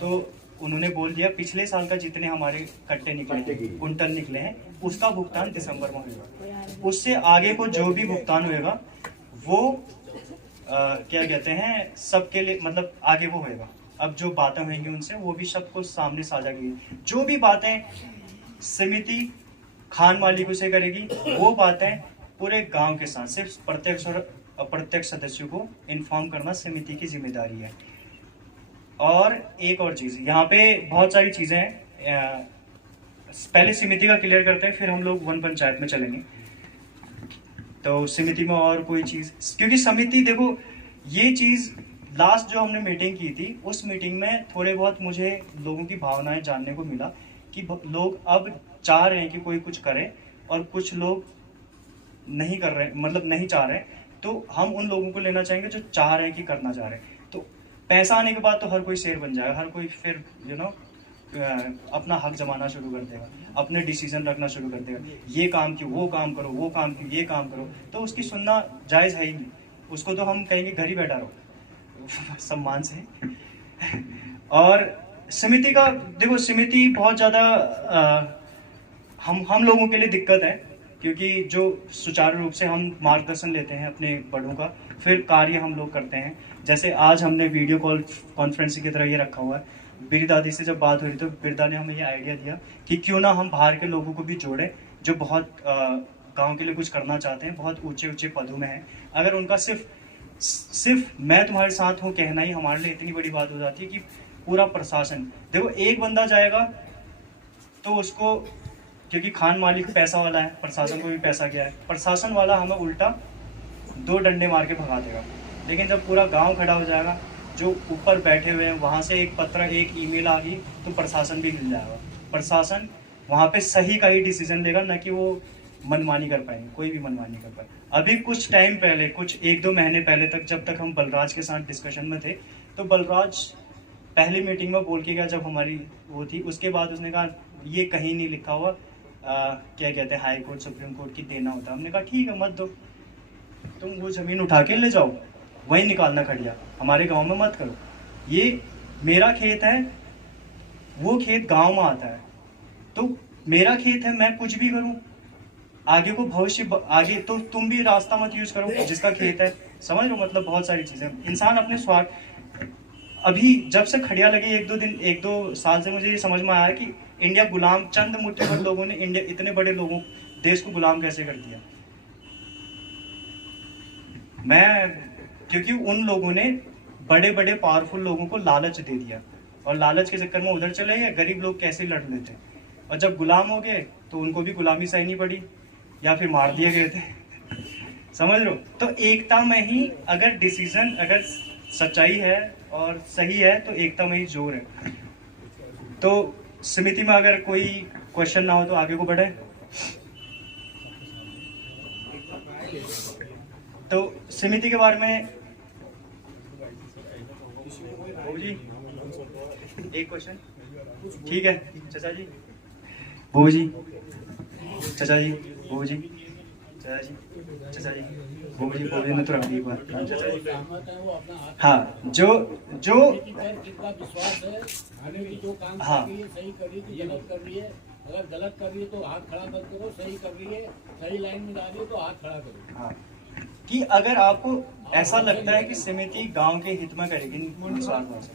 तो उन्होंने बोल दिया पिछले साल का जितने हमारे कट्टे निकले, कुंटल निकले हैं, उसका भुगतान दिसंबर में होगा। उससे आगे को जो भी भुगतान होगा वो क्या कहते हैं सबके लिए, मतलब आगे वो होगा। अब जो बातें होंगी उनसे वो भी सबको सामने साझा की, जो भी बातें समिति खान मालिकों से करेगी वो बातें पूरे गांव के साथ सिर्फ प्रत्यक्ष और अप्रत्यक्ष सदस्यों को इन्फॉर्म करना समिति की जिम्मेदारी है। और एक और चीज, यहाँ पे बहुत सारी चीजें हैं, पहले समिति का क्लियर करते हैं फिर हम लोग वन पंचायत में चलेंगे। तो समिति में और कोई चीज, क्योंकि समिति देखो ये चीज लास्ट जो हमने मीटिंग की थी उस मीटिंग में थोड़े बहुत मुझे लोगों की भावनाएं जानने को मिला कि लोग अब चाह रहे हैं कि कोई कुछ करे और कुछ लोग नहीं कर रहे, मतलब नहीं चाह रहे। तो हम उन लोगों को लेना चाहेंगे जो चाह रहे हैं कि करना चाह रहे हैं। तो पैसा आने के बाद तो हर कोई शेर बन जाएगा, हर कोई फिर अपना हक जमाना शुरू कर देगा, अपने डिसीजन रखना शुरू कर देगा, ये काम क्यों, वो काम करो, वो काम क्यों, ये काम करो। तो उसकी सुनना जायज़ है ही नहीं, उसको तो हम कहेंगे घर ही बैठा रहो सम्मान से। और समिति का देखो, समिति बहुत ज़्यादा हम लोगों के लिए दिक्कत है, क्योंकि जो सुचारू रूप से हम मार्गदर्शन लेते हैं अपने बड़ों का, फिर कार्य हम लोग करते हैं। जैसे आज हमने वीडियो कॉन्फ्रेंसिंग की तरह ये रखा हुआ है। बीरी दादी से जब बात हुई तो बिरदा ने हमें ये आइडिया दिया कि क्यों ना हम बाहर के लोगों को भी जोड़ें जो बहुत गांव के लिए कुछ करना चाहते हैं, बहुत ऊंचे ऊंचे पदों में हैं। अगर उनका सिर्फ मैं तुम्हारे साथ हूँ कहना ही हमारे लिए इतनी बड़ी बात हो जाती है कि पूरा प्रशासन, देखो एक बंदा जाएगा तो उसको, क्योंकि खान मालिक पैसा वाला है, प्रशासन को भी पैसा क्या है, प्रशासन वाला हमें उल्टा 2 डंडे मार के भगा देगा। लेकिन जब पूरा गांव खड़ा हो जाएगा, जो ऊपर बैठे हुए हैं वहां से एक पत्र, एक ईमेल आ गई तो प्रशासन भी हिल जाएगा। प्रशासन वहां पे सही का ही डिसीजन लेगा, न कि वो मनमानी कर पाएंगे, कोई भी मनमानी कर पाए। अभी कुछ टाइम पहले, कुछ 1-2 महीने पहले तक, जब तक हम बलराज के साथ डिस्कशन में थे, तो बलराज पहली मीटिंग में बोल के गया जब हमारी वो थी, उसके बाद उसने कहा ये कहीं नहीं लिखा हुआ क्या कहते हैं हाई कोर्ट सुप्रीम कोर्ट की देना होता। हमने कहा ठीक है मत दो, तुम वो ज़मीन उठा के ले जाओ, वहीं निकालना खड़िया, हमारे गांव में मत करो। ये मेरा खेत है, वो खेत गांव में आता है, तो मेरा खेत है, मैं कुछ भी करूं आगे को भविष्य आगे, तो तुम भी रास्ता मत यूज करो जिसका खेत है। समझ लो, मतलब बहुत सारी चीजें इंसान अपने स्वार्थ। अभी जब से खड़िया लगी 1-2 साल से मुझे ये समझ में आया कि इंडिया गुलाम, चंद मुट्ठी भर लोगों ने इंडिया, इतने बड़े लोगों देश को गुलाम कैसे कर दिया। क्योंकि उन लोगों ने बड़े बड़े पावरफुल लोगों को लालच दे दिया और लालच के चक्कर में उधर चले गए, गरीब लोग कैसे लड़ लेते, और जब गुलाम हो गए तो उनको भी गुलामी सहनी पड़ी या फिर मार दिए गए थे। समझ लो, तो एकता में ही अगर डिसीजन, अगर सच्चाई है और सही है तो एकता में ही जोर है। तो समिति में अगर कोई क्वेश्चन ना हो तो आगे को बढ़े। तो समिति के बारे में जी एक क्वेश्चन, ठीक है चाचा जी, बहू जी, चाचा जी, बहू जी, चाचा जी, चाचा जी, बहू जी, बहू जी ने तो रख दी एक बार। चाचा जी, हाँ, जो हाँ, सही कर रही है, गलत कर रही है, अगर गलत कर रही है तो हाथ खड़ा मत करो, सही कर रही है, सही लाइन में जा रही है तो हाथ खड़ा करो। हाँ, कि अगर आपको ऐसा लगता है कि समिति गांव के हित में करेगी निस्वार्थ भाव से,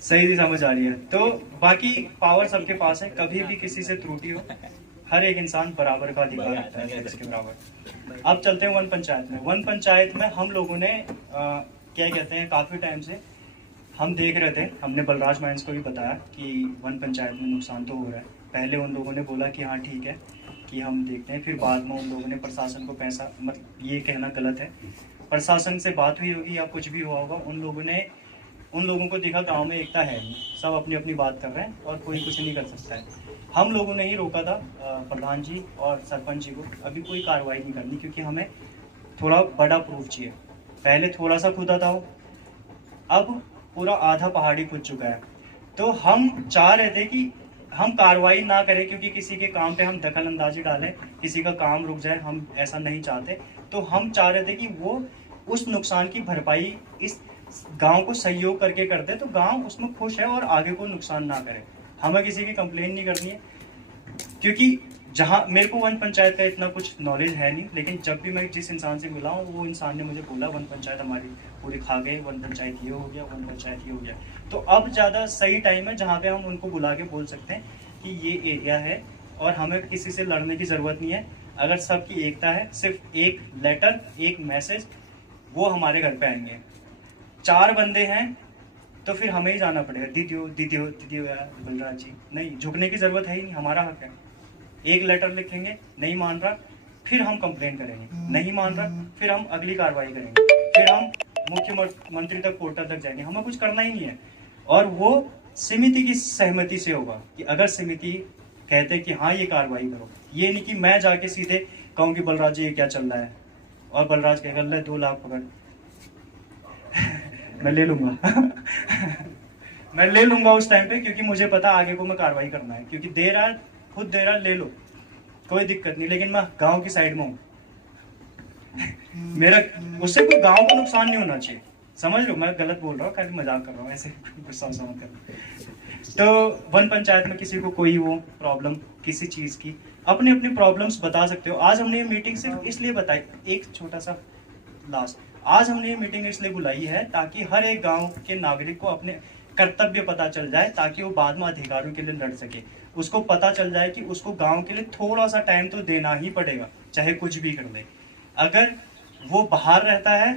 सही दी समझ आ रही है। तो बाकी पावर सबके पास है, कभी भी किसी से त्रुटि हो, हर एक इंसान बराबर का अधिकार रखता है, इसके बराबर। अब चलते हैं वन पंचायत में। वन पंचायत में हम लोगों ने क्या कहते हैं, काफ़ी टाइम से हम देख रहे थे, हमने बलराज माइंस को भी बताया कि वन पंचायत में नुकसान तो हो रहा है। पहले उन लोगों ने बोला कि हाँ ठीक है कि हम देखते हैं, फिर बाद में उन लोगों ने प्रशासन को पैसा, मतलब ये कहना गलत है, प्रशासन से बात हुई होगी या कुछ भी हुआ होगा, उन लोगों को देखा गांव में एकता है नहीं, सब अपनी अपनी बात कर रहे हैं और कोई कुछ नहीं कर सकता है। हम लोगों ने ही रोका था प्रधान जी और सरपंच जी को, अभी कोई कार्रवाई नहीं करनी, क्योंकि हमें थोड़ा बड़ा प्रूफ चाहिए। पहले थोड़ा सा खुदा था, अब पूरा आधा पहाड़ी खुद चुका है। तो हम चाह रहे थे कि हम कार्रवाई ना करें, क्योंकि किसी के काम पे हम दखल अंदाजी डालें, किसी का काम रुक जाए, हम ऐसा नहीं चाहते। तो हम चाह रहे थे कि वो उस नुकसान की भरपाई इस गांव को सहयोग करके करते, तो गांव उसमें खुश है और आगे को नुकसान ना करे। हमें किसी की कंप्लेन नहीं करनी है, क्योंकि जहाँ मेरे को वन पंचायत का इतना कुछ नॉलेज है नहीं, लेकिन जब भी मैं जिस इंसान से मिला हूँ, वो इंसान ने मुझे बोला वन पंचायत हमारी पूरी खा गई, वन पंचायत ये हो गया, वन पंचायत ये हो गया। तो अब ज़्यादा सही टाइम है जहाँ पे हम उनको बुला के बोल सकते हैं कि ये एरिया है और हमें किसी से लड़ने की ज़रूरत नहीं है। अगर सबकी एकता है, सिर्फ एक लेटर, एक मैसेज, वो हमारे घर पे आएंगे। 4 बंदे हैं तो फिर हमें ही जाना पड़ेगा, दीदी यार बलराज जी, नहीं झुकने की ज़रूरत है ही नहीं, हमारा हक है। एक लेटर लिखेंगे, नहीं मान रहा फिर हम कंप्लेंट करेंगे, नहीं मान रहा फिर हम अगली कार्रवाई करेंगे, फिर हम मुख्यमंत्री तक, पोर्टल तक जाएंगे। हमें कुछ करना ही नहीं है, और वो समिति की सहमति से होगा कि अगर समिति कहते कि हाँ ये कार्रवाई करो, ये नहीं कि मैं जाके सीधे कहूँ कि बलराज जी ये क्या चल रहा है, और बलराज कहेगा ले 2 लाख पकड़ मैं ले लूंगा मैं ले लूंगा उस टाइम पे, क्योंकि मुझे पता आगे को मैं कार्रवाई करना है, क्योंकि दे रहा है, खुद दे रहा है, ले लो कोई दिक्कत नहीं, लेकिन मैं गांव की साइड में हूँ मेरा उससे कोई गांव को नुकसान नहीं होना चाहिए। समझ लो, मैं गलत बोल रहा हूँ, खाली मजाक कर रहा हूँ, ऐसे गुस्सा मत कर। तो वन पंचायत में किसी को कोई वो प्रॉब्लम किसी चीज की, अपने अपने प्रॉब्लम्स बता सकते हो। आज हमने ये मीटिंग सिर्फ इसलिए बताई, एक छोटा सा लास्ट, आज हमने ये मीटिंग इसलिए बुलाई है ताकि हर एक गांव के नागरिक को अपने कर्तव्य पता चल जाए, ताकि वो बाद में अधिकारों के लिए लड़ सके। उसको पता चल जाए कि उसको गांव के लिए थोड़ा सा टाइम तो देना ही पड़ेगा, चाहे कुछ भी कर ले। अगर वो बाहर रहता है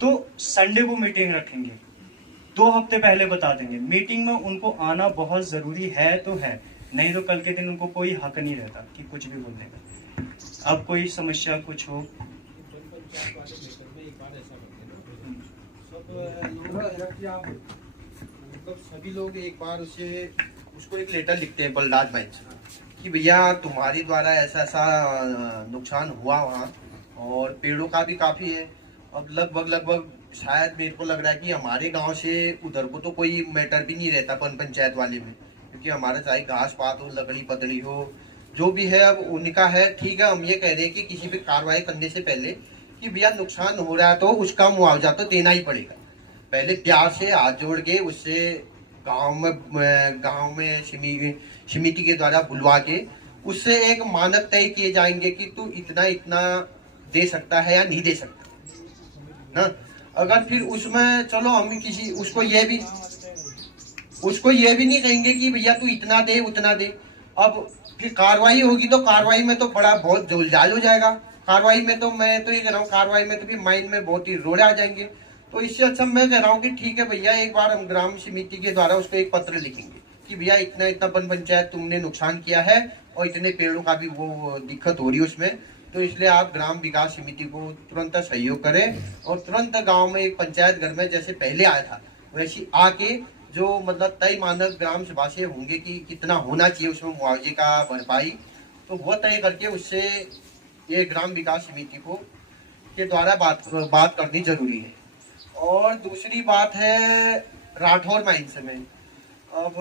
तो संडे को मीटिंग रखेंगे, 2 हफ्ते पहले बता देंगे। मीटिंग में उनको आना बहुत जरूरी है तो है, नहीं तो कल के दिन उनको कोई हक नहीं रहता कि कुछ भी बोलने का। अब कोई समस्या कुछ हो, मतलब सभी लोग एक बार उसको एक लेटर लिखते हैं बलराज माइंस कि भैया तुम्हारी द्वारा ऐसा ऐसा नुकसान हुआ वहाँ, और पेड़ों का भी काफ़ी है। अब लगभग शायद मेरे को लग रहा है कि हमारे गांव से उधर को तो कोई मैटर भी नहीं रहता वन पंचायत वाले में, क्योंकि हमारा चाहे घास पात हो, लकड़ी पतली हो, जो भी है अब उनका है। ठीक है, हम ये कह रहे हैं कि किसी पे कार्रवाई करने से पहले कि भैया नुकसान हो रहा है तो उसका मुआवजा तो देना ही पड़ेगा। पहले प्यार से हाथ जोड़ के उससे गांव में समिति के द्वारा बुलवा के उससे एक मानक तय किए जाएंगे कि तू इतना इतना दे सकता है या नहीं दे सकता ना। अगर फिर उसमें चलो हम किसी उसको ये भी नहीं कहेंगे कि भैया तू इतना दे उतना दे, अब फिर कार्रवाई होगी तो कार्रवाई में तो बड़ा बहुत जोलजाल हो जाएगा। कार्रवाई में तो मैं तो ये कह रहा हूँ, कार्रवाई में तो भी माइंड में बहुत ही रोड़े आ जाएंगे। तो इससे अच्छा मैं कह रहा हूँ कि ठीक है भैया, एक बार हम ग्राम समिति के द्वारा उसको एक पत्र लिखेंगे कि भैया इतना इतना वन पंचायत तुमने नुकसान किया है और इतने पेड़ों का भी वो दिक्कत हो रही है उसमें, तो इसलिए आप ग्राम विकास समिति को तुरंत सहयोग करें और तुरंत गांव में एक पंचायत घर में जैसे पहले आया था वैसे आके जो मतलब तय मानक ग्राम सभा से होंगे कि कितना होना चाहिए उसमें मुआवजे का भरपाई, तो वो तय करके उससे ये ग्राम विकास समिति को के द्वारा बात करनी जरूरी है। और दूसरी बात है राठौर माइंस में, अब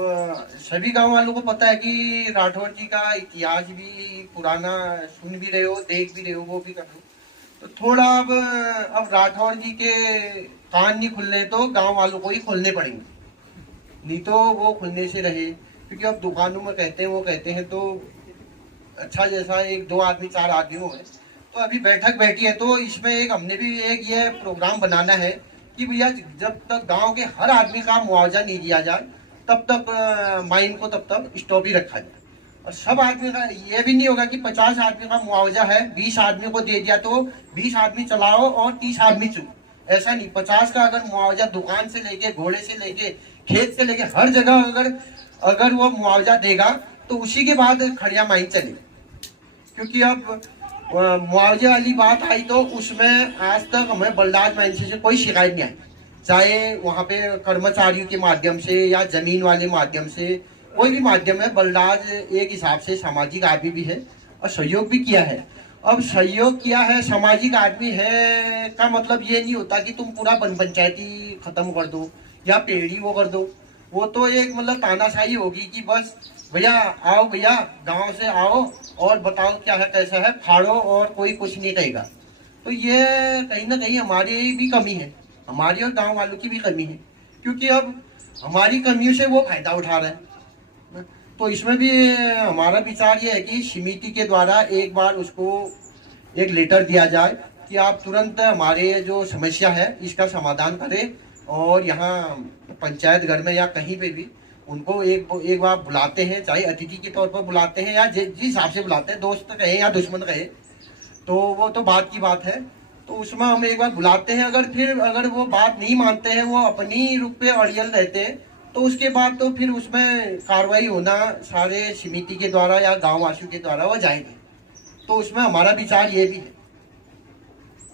सभी गांव वालों को पता है कि राठौर जी का इतिहास भी पुराना सुन भी रहे हो, देख भी रहे हो, वो भी कर लो। तो थोड़ा अब राठौर जी के कान नहीं खुलने तो गांव वालों को ही खोलने पड़ेंगे, नहीं तो वो खुलने से रहे। क्योंकि अब दुकानों में कहते हैं वो कहते हैं तो अच्छा जैसा 1-2 आदमी 4 आदमी हो गए, तो अभी बैठक बैठी है, तो इसमें एक हमने भी एक ये प्रोग्राम बनाना है कि भैया जब तक गांव के हर आदमी का मुआवजा नहीं दिया जाए तब तक माइन को तब तक स्टॉप ही रखा जाए। और सब आदमी का ये भी नहीं होगा कि 50 आदमी का मुआवजा है, 20 आदमी को दे दिया तो 20 आदमी चलाओ और 30 आदमी चुप, ऐसा नहीं। 50 का अगर मुआवजा दुकान से लेके, घोड़े से लेके, खेत से लेके, हर जगह अगर वो मुआवजा देगा तो उसी के बाद खड़िया माइन चलेगी। क्योंकि अब मुआवजे वाली बात आई तो उसमें आज तक हमें बलदाज माइन से कोई शिकायत नहीं आई, चाहे वहाँ पे कर्मचारियों के माध्यम से या जमीन वाले माध्यम से, कोई भी माध्यम है। बलदाज एक हिसाब से सामाजिक आदमी भी है और सहयोग भी किया है। अब सहयोग किया है, सामाजिक आदमी है का मतलब ये नहीं होता कि तुम पूरा पंचायती खत्म कर दो या पेड़ी वो कर दो। वो तो एक मतलब तानाशाही होगी कि बस भैया आओ, भैया गांव से आओ और बताओ क्या है कैसा है, फाड़ो और कोई कुछ नहीं कहेगा। तो ये कहीं ना कहीं हमारी भी कमी है, हमारी और गांव वालों की भी कमी है, क्योंकि अब हमारी कमियों से वो फायदा उठा रहे हैं। तो इसमें भी हमारा विचार ये है कि समिति के द्वारा एक बार उसको एक लेटर दिया जाए कि आप तुरंत हमारे जो समस्या है इसका समाधान करें, और यहाँ पंचायत घर में या कहीं पे भी उनको एक बार बुलाते हैं, चाहे अतिथि के तौर पर बुलाते हैं या जिस हिसाब से बुलाते हैं, दोस्त कहे या दुश्मन कहे, तो वो तो बात की बात है। तो उसमें हम एक बार बुलाते हैं, अगर वो बात नहीं मानते हैं, वो अपनी रुख पे अड़ियल रहते हैं, तो उसके बाद तो फिर उसमें कार्रवाई होना सारे समिति के द्वारा या गाँव वासियों के द्वारा वो जाएंगे। तो उसमें हमारा विचार ये भी है।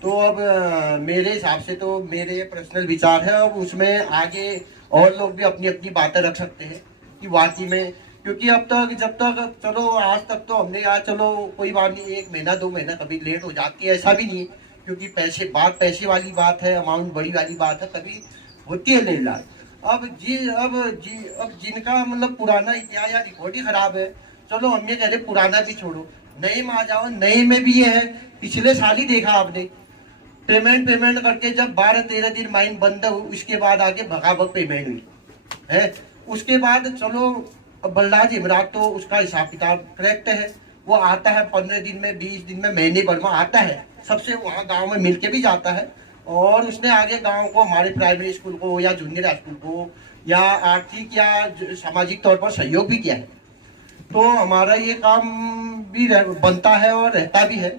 तो अब मेरे हिसाब से तो मेरे पर्सनल विचार है, अब उसमें आगे और लोग भी अपनी अपनी बातें रख सकते हैं कि वाकई में, क्योंकि अब तक जब तक चलो आज तक तो हमने यार चलो कोई बात नहीं, 1 महीना 2 महीना कभी लेट हो जाती है, ऐसा भी नहीं है, क्योंकि पैसे वाली बात है, अमाउंट बड़ी वाली बात है, कभी होती है लेट लाट। अब जिनका मतलब पुराना इतिहास या रिकॉर्ड ही खराब है, चलो हम ये कह रहे पुराना भी छोड़ो, नए में आ जाओ। नए में भी ये है, पिछले साल ही देखा आपने, पेमेंट करके जब 12-13 दिन माइन बंद हुई, उसके बाद आके भगाभग पेमेंट हुई है। उसके बाद चलो बलदाज इमरात तो उसका हिसाब किताब करेक्ट है, वो आता है 15 दिन में, 20 दिन में, महीने भर में आता है, सबसे वहाँ गांव में मिलके भी जाता है, और उसने आगे गांव को, हमारे प्राइमरी स्कूल को या जूनियर स्कूल को या आर्थिक या सामाजिक तौर पर सहयोग भी किया है। तो हमारा ये काम भी बनता है और रहता भी है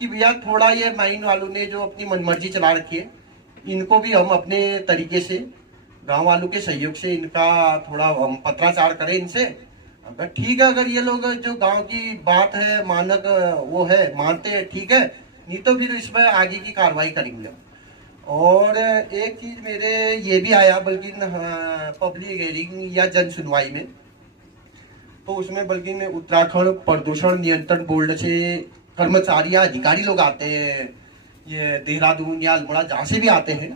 कि भैया थोड़ा ये माइन वालों ने जो अपनी मनमर्जी चला रखी है, इनको भी हम अपने तरीके से गांव वालों के सहयोग से इनका थोड़ा हम पत्राचार करें इनसे। अगर ठीक है, अगर ये लोग जो गांव की बात है मानक वो है मानते हैं, ठीक है, नहीं तो फिर इसमें आगे की कार्रवाई करेंगे। और एक चीज मेरे ये भी आया, बल्कि पब्लिक हियरिंग या जन सुनवाई में, तो उसमें बल्कि उत्तराखंड प्रदूषण नियंत्रण बोर्ड से कर्मचारी या अधिकारी लोग आते हैं, ये देहरादून या अल्मोड़ा जहाँ से भी आते हैं,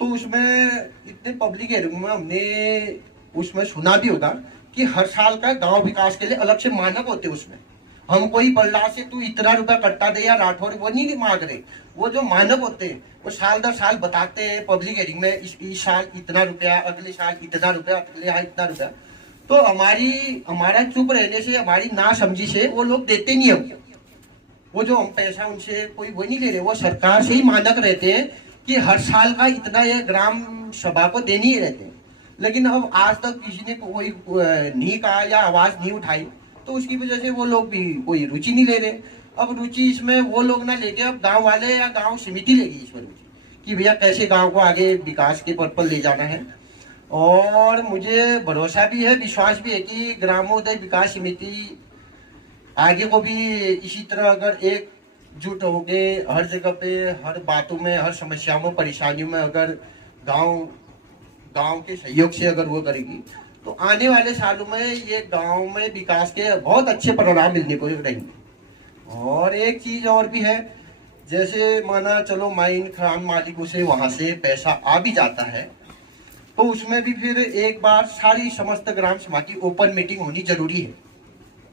तो उसमें इतने पब्लिक हियरिंग में हमने उसमें सुना भी होगा कि हर साल का गांव विकास के लिए अलग से मानक होते हैं। उसमें हम कोई बलदाज से तू इतना रुपया कट्टा दे या राठौर, वो नहीं मांग रहे, वो जो मानक होते हैं वो साल दर साल बताते हैं पब्लिक हियरिंग में, इस साल इतना रुपया, अगले साल इतना रुपया, अगले साल इतना रुपया। तो हमारा चुप रहने से, हमारी ना समझी से वो लोग देते नहीं हम, वो जो हम पैसा उनसे कोई वो नहीं ले रहे, वो सरकार से ही मानक रहते हैं कि हर साल का इतना ये ग्राम सभा को देनी ही रहते हैं। लेकिन अब आज तक किसी ने कोई नहीं कहा या आवाज नहीं उठाई, तो उसकी वजह से वो लोग भी कोई रुचि नहीं ले रहे। अब रुचि इसमें वो लोग ना लेके अब गांव वाले या गांव समिति लेगी इसमें रुचि कि भैया कैसे गांव को आगे विकास के पथ पर ले जाना है। और मुझे भरोसा भी है, विश्वास भी है कि ग्रामोदय विकास समिति आगे को भी इसी तरह अगर एकजुट होके हर जगह पे, हर बातों में, हर समस्याओं में, परेशानियों में अगर गांव के सहयोग से अगर वो करेगी, तो आने वाले सालों में ये गांव में विकास के बहुत अच्छे परिणाम मिलने को रहेंगे। और एक चीज और भी है, जैसे माना चलो माइन खान मालिकों से वहां से पैसा आ भी जाता है, तो उसमें भी फिर एक बार सारी समस्त ग्राम सभा की ओपन मीटिंग होनी जरूरी है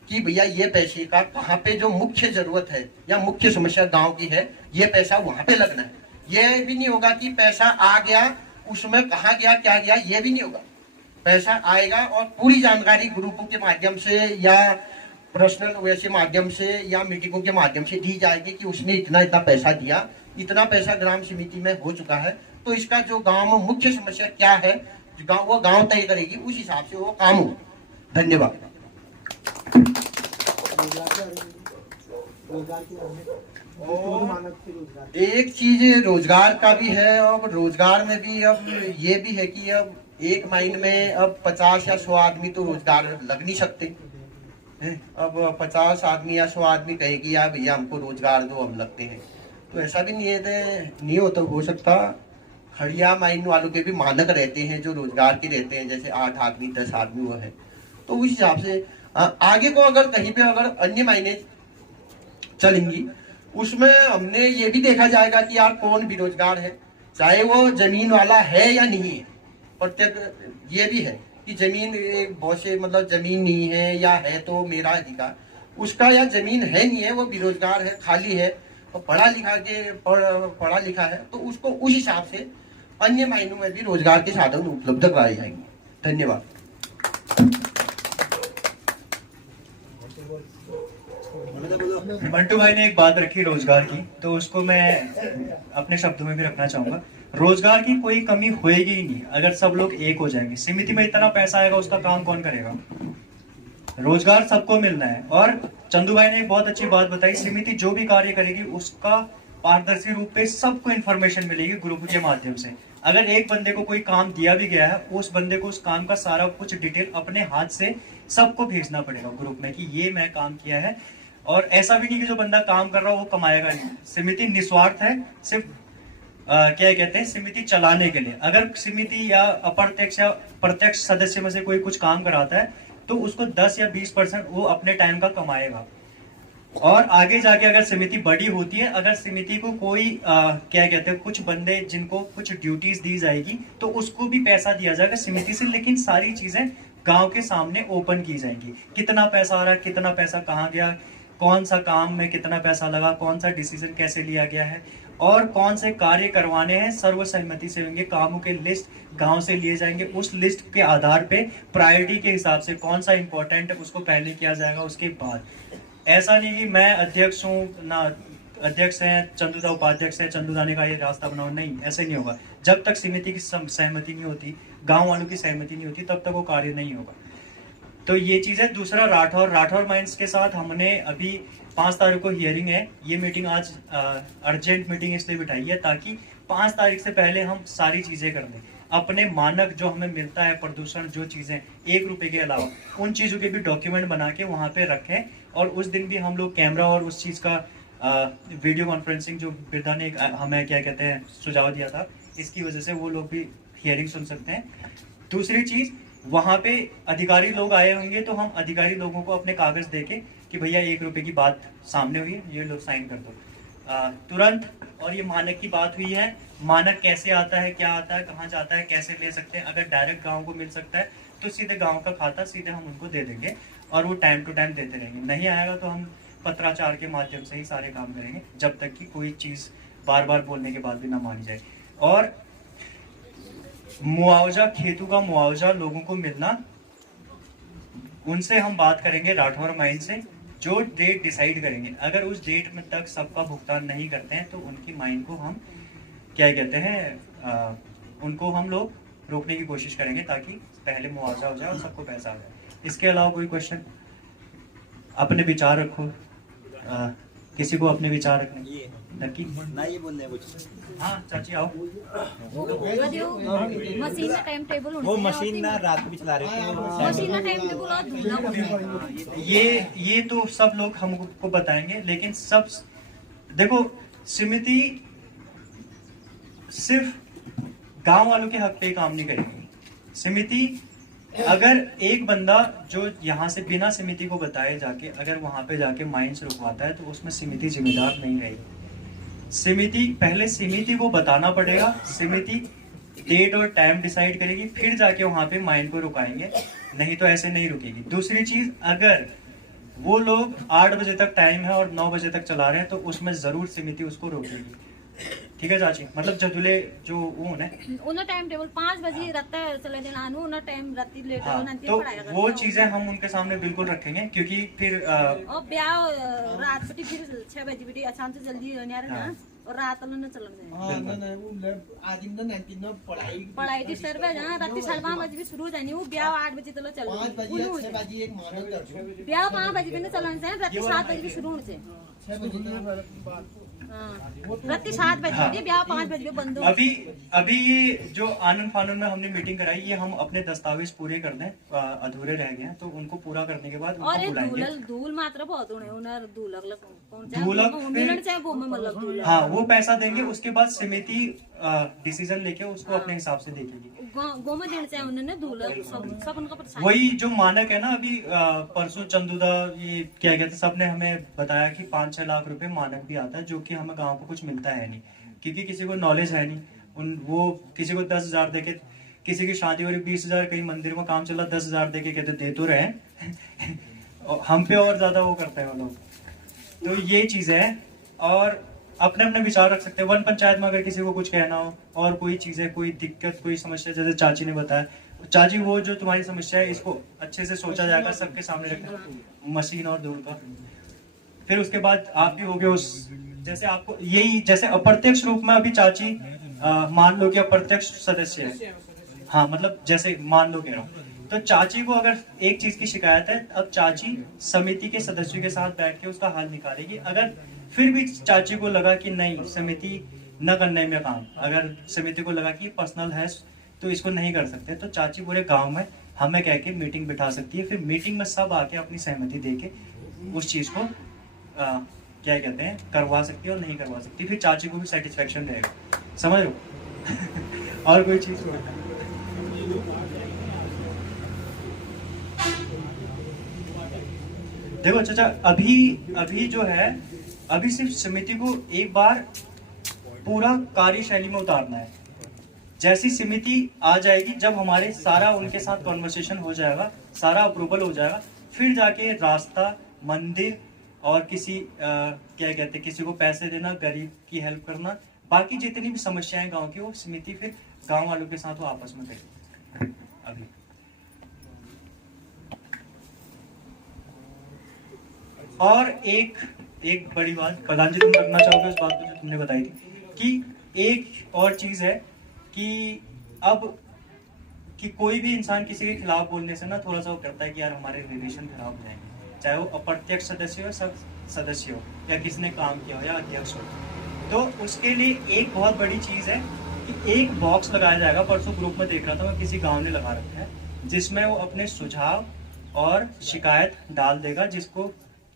कि भैया ये पैसे का कहाँ पे जो मुख्य जरूरत है या मुख्य समस्या गांव की है, ये पैसा वहां पे लगना है। ये भी नहीं होगा कि पैसा आ गया, उसमें कहाँ गया क्या गया, ये भी नहीं होगा। पैसा आएगा और पूरी जानकारी ग्रुपों के माध्यम से या पर्सनल वैसे माध्यम से या मीटिंगों के माध्यम से दी जाएगी कि उसने इतना इतना पैसा दिया, इतना पैसा ग्राम समिति में हो चुका है, तो इसका जो गांव में मुख्य समस्या क्या है वो गांव तय करेगी, उस हिसाब से वो काम हो। धन्यवाद। और एक चीज रोजगार का भी है। अब रोजगार में भी अब ये भी है कि अब एक माइन में अब 50 या 100 आदमी तो रोजगार लग नहीं सकते हैं। अब 50 आदमी या 100 आदमी कहेगी यार भैया हमको रोजगार दो, हम लगते हैं, तो ऐसा भी नहीं होता हो सकता। खड़िया माइन वालों के भी मानक रहते हैं जो रोजगार के रहते हैं, जैसे 8 आदमी 10 आदमी वो है, तो उस हिसाब से आगे को अगर कहीं पे अगर अन्य मायने चलेंगी उसमें हमने ये भी देखा जाएगा कि यार कौन बेरोजगार है, चाहे वो जमीन वाला है या नहीं है। प्रत्येक ये भी है कि जमीन बहुत से मतलब जमीन नहीं है या है तो मेरा अधिकार, उसका या जमीन है नहीं है, वो बेरोजगार है, खाली है, और पढ़ा लिखा है, तो उसको उस हिसाब से अन्य मायनों में भी रोजगार के साधन उपलब्ध कराए जाएंगे। धन्यवाद। मंटू भाई ने एक बात रखी रोजगार की, तो उसको मैं अपने शब्दों में भी रखना चाहूंगा। रोजगार की कोई कमी होएगी ही नहीं अगर सब लोग एक हो जाएंगे। समिति में इतना पैसा आएगा, उसका काम कौन करेगा? रोजगार सबको मिलना है। और चंदू भाई ने एक बहुत अच्छी बात बताई, समिति जो भी कार्य करेगी उसका पारदर्शी रूप पे सबको इन्फॉर्मेशन मिलेगी ग्रुप के माध्यम से। अगर एक बंदे को कोई काम दिया भी गया है, उस बंदे को उस काम का सारा कुछ डिटेल अपने हाथ से सबको भेजना पड़ेगा ग्रुप में कि ये मैं काम किया है। और ऐसा भी नहीं कि जो बंदा काम कर रहा हो वो कमाएगा नहीं। समिति निस्वार्थ है, सिर्फ क्या कहते हैं, समिति चलाने के लिए। अगर समिति या अप्रत्यक्ष या प्रत्यक्ष सदस्य में से कोई कुछ काम कराता है तो उसको 10 या 20% वो अपने टाइम का कमाएगा। और आगे जाके अगर समिति बड़ी होती है, अगर समिति को कोई क्या कहते हैं, कुछ बंदे जिनको कुछ ड्यूटीज दी जाएगी तो उसको भी पैसा दिया जाएगा समिति से, लेकिन सारी चीजें गांव के सामने ओपन की जाएंगी। कितना पैसा आ रहा है, कितना पैसा कहाँ गया, कौन सा काम में कितना पैसा लगा, कौन सा डिसीजन कैसे लिया गया है, और कौन से कार्य करवाने हैं, सर्वसहमति से होंगे। कामों के लिस्ट गांव से लिए जाएंगे, उस लिस्ट के आधार पे प्रायोरिटी के हिसाब से कौन सा इंपॉर्टेंट है उसको पहले किया जाएगा, उसके बाद। ऐसा नहीं कि मैं अध्यक्ष हूँ ना, अध्यक्ष है चंदूदा, उपाध्यक्ष है चंदूदा ने का ये रास्ता बनाओ, नहीं, ऐसे नहीं होगा। जब तक समिति की सहमति नहीं होती, गाँव वालों की सहमति नहीं होती, तब तक वो कार्य नहीं होगा। तो ये चीज है। दूसरा, राठौर माइंस के साथ हमने अभी 5 तारीख को हियरिंग है। ये मीटिंग आज अर्जेंट मीटिंग इसलिए बिठाई है ताकि 5 तारीख से पहले हम सारी चीजें कर दें। अपने मानक जो हमें मिलता है, प्रदूषण जो चीजें 1 रुपए के अलावा, उन चीजों के भी डॉक्यूमेंट बना के वहां पे रखें। और उस दिन भी हम लोग कैमरा और उस चीज का वीडियो कॉन्फ्रेंसिंग जो बिरदा ने हमें क्या कहते हैं सुझाव दिया था, इसकी वजह से वो लोग भी हियरिंग सुन सकते हैं। दूसरी चीज, वहां पे अधिकारी लोग आए होंगे तो हम अधिकारी लोगों को अपने कागज देके कि भैया 1 रुपए की बात सामने हुई है, ये लोग साइन कर दो तुरंत। और ये मानक की बात हुई है, मानक कैसे आता है, क्या आता है, कहाँ जाता है, कैसे ले सकते हैं। अगर डायरेक्ट गांव को मिल सकता है तो सीधे गांव का खाता सीधे हम उनको दे देंगे और वो टाइम टू टाइम देते रहेंगे। नहीं आएगा तो हम पत्राचार के माध्यम से ही सारे काम करेंगे, जब तक कि कोई चीज बार बार बोलने के बाद भी ना मानी जाए। और मुआवजा, खेतों का मुआवजा लोगों को मिलना, उनसे हम बात करेंगे राठौर माइन से, जो डेट डिसाइड करेंगे। अगर उस डेट में तक सबका भुगतान नहीं करते हैं तो उनकी माइन को हम क्या कहते हैं, उनको हम लोग रोकने की कोशिश करेंगे ताकि पहले मुआवजा हो जाए और सबको पैसा आ जाए। इसके अलावा कोई क्वेश्चन? अपने विचार रखो, किसी को अपने विचार रखने नक्की ना ये बोलने कुछ। हाँ चाची आओ। मशीन ना टाइम टेबल, वो मशीन ना रात भी चला रहे थे, मशीन ना टाइम टेबल और धुलना। ये तो सब लोग हमको बताएंगे, लेकिन सब देखो, समिति सिर्फ गांव वालों के हक पे काम नहीं करेगी। समिति, अगर एक बंदा जो यहाँ से बिना समिति को बताए जाके अगर वहां पे जाके माइंस रुकवाता है तो उसमें समिति जिम्मेदार नहीं रहेगी। समिति, पहले समिति को बताना पड़ेगा, समिति डेट और टाइम डिसाइड करेगी, फिर जाके वहां पे माइन को रुकाएंगे, नहीं तो ऐसे नहीं रुकेगी। दूसरी चीज, अगर वो लोग 8 बजे तक टाइम है और 9 बजे तक चला रहे हैं तो उसमें जरूर समिति उसको रोकेगी। ठीक है चाची, मतलब जदुले जो वो है उन्हें टाइम टेबल 5 बजे रहता है चले दिन आनू उन्हें टाइम राती लेट हाँ, होना तो पढ़ाया करता वो है। चीजें हम उनके सामने बिल्कुल रखेंगे, क्योंकि फिर और ब्याह रात बटी फिर 6 बजे बटी अच्छा से जल्दी होने आ रहा ना और रात वाला न चलन जाए। हाँ ना वो आदिम ना 19 ना पढ़ाई डिस्टर्ब है ना राती 5:30 बजे भी शुरू हो जानी वो ब्याह 8 बजे तक चल 5 बजे 6 बजे एक मानव दर्शन ब्याह 5 बजे भी न चलन जाए राती 7 बजे भी शुरू होने से 6 बजे राती 7 बजे भी ब्याह 5 बजे भी बंद हो। अभी ये जो आनंद फानन में हमने मीटिंग कराई, ये हम अपने दस्तावेज पूरे कर दें, अधूरे रह गए हैं तो उनको पूरा करने के बाद और उनको बुलाएंगे। धूल मात्र बहुत होने उन्हें धूल अगला कौन धूलक सा मिलन चाहे वो में मतलब धूल हाँ वो पैसा देंगे, उसके बाद समिति डिसीजन लेके उसको अपने हिसाब से देखेगी। गो में देना चाहिए उन्होंने धूल सब उनका प्रसाद। वही जो मानक है ना, अभी परसों चंदूदा ये क्या कहते हैं, सबने हमें बताया कि 5-6 लाख रुपए मानक भी आता है, जो कि हमें गांव को कुछ मिलता है नहीं, क्योंकि किसी को नॉलेज है नहीं। वो किसी को 10,000 देके, किसी की शादी हो रही 20,000, कहीं मंदिर में काम चला 10,000 देके कहते दे तो रहे हैं हम पे और ज्यादा वो करते हैं वो लोग। तो ये चीज है, और अपने अपने विचार रख सकते हैं। वन पंचायत में अगर किसी को कुछ कहना हो और कोई चीजें, कोई दिक्कत, कोई समस्या, जैसे चाची ने बताया, चाची वो जो तुम्हारी समस्या है इसको अच्छे से सोचा जाएगा, सबके सामने रखना, मशीन और धूल का। फिर उसके बाद आप भी होगे उस, जैसे आपको यही, जैसे अप्रत्यक्ष रूप में अभी चाची मान लो कि अप्रत्यक्ष सदस्य है, हाँ मतलब जैसे मान लो कह रहा हूँ, तो चाची को अगर एक चीज की शिकायत है, अब चाची समिति के सदस्यों के साथ बैठ के उसका हल निकालेगी। अगर फिर भी चाची को लगा कि नहीं समिति न करने में काम, अगर समिति को लगा कि पर्सनल है तो इसको नहीं कर सकते, तो चाची पूरे गांव में हमें कह के मीटिंग बिठा सकती है। फिर मीटिंग में सब आके अपनी सहमति दे के उस चीज को क्या कहते हैं करवा सकती है और नहीं करवा सकती, फिर चाची को भी सेटिस्फेक्शन रहेगा। समझ लो और कोई चीज देखो चाचा, अभी जो है, अभी सिर्फ समिति को एक बार पूरा कार्यशैली में उतारना है। जैसी समिति आ जाएगी, जब हमारे सारा उनके साथ कॉन्वर्सेशन हो जाएगा, सारा अप्रूवल हो जाएगा, फिर जाके रास्ता, मंदिर और किसी क्या कहते हैं, किसी को पैसे देना, गरीब की हेल्प करना, बाकी जितनी भी समस्याएं गांव की, वो समिति फिर गांव वालों के साथ वो आपस में करेगी। अभी और एक बड़ी बात, प्रधान जी तुम करना चाहोगे उस बात को जो तुमने बताई थी, कि एक और चीज है कि अब कि कोई भी इंसान किसी के खिलाफ बोलने से ना थोड़ा सा वो करता है कि यार हमारे रिलेशन खराब हो जाएंगे, चाहे वो अप्रत्यक्ष सदस्य हो, सब सदस्य हो, या किसने काम किया हो, या अध्यक्ष हो। तो उसके लिए एक बहुत बड़ी चीज है कि एक बॉक्स लगाया जाएगा, परसों ग्रुप में देख रहा था मैं, किसी गाँव ने लगा रखा है, जिसमें वो अपने सुझाव और शिकायत डाल देगा, जिसको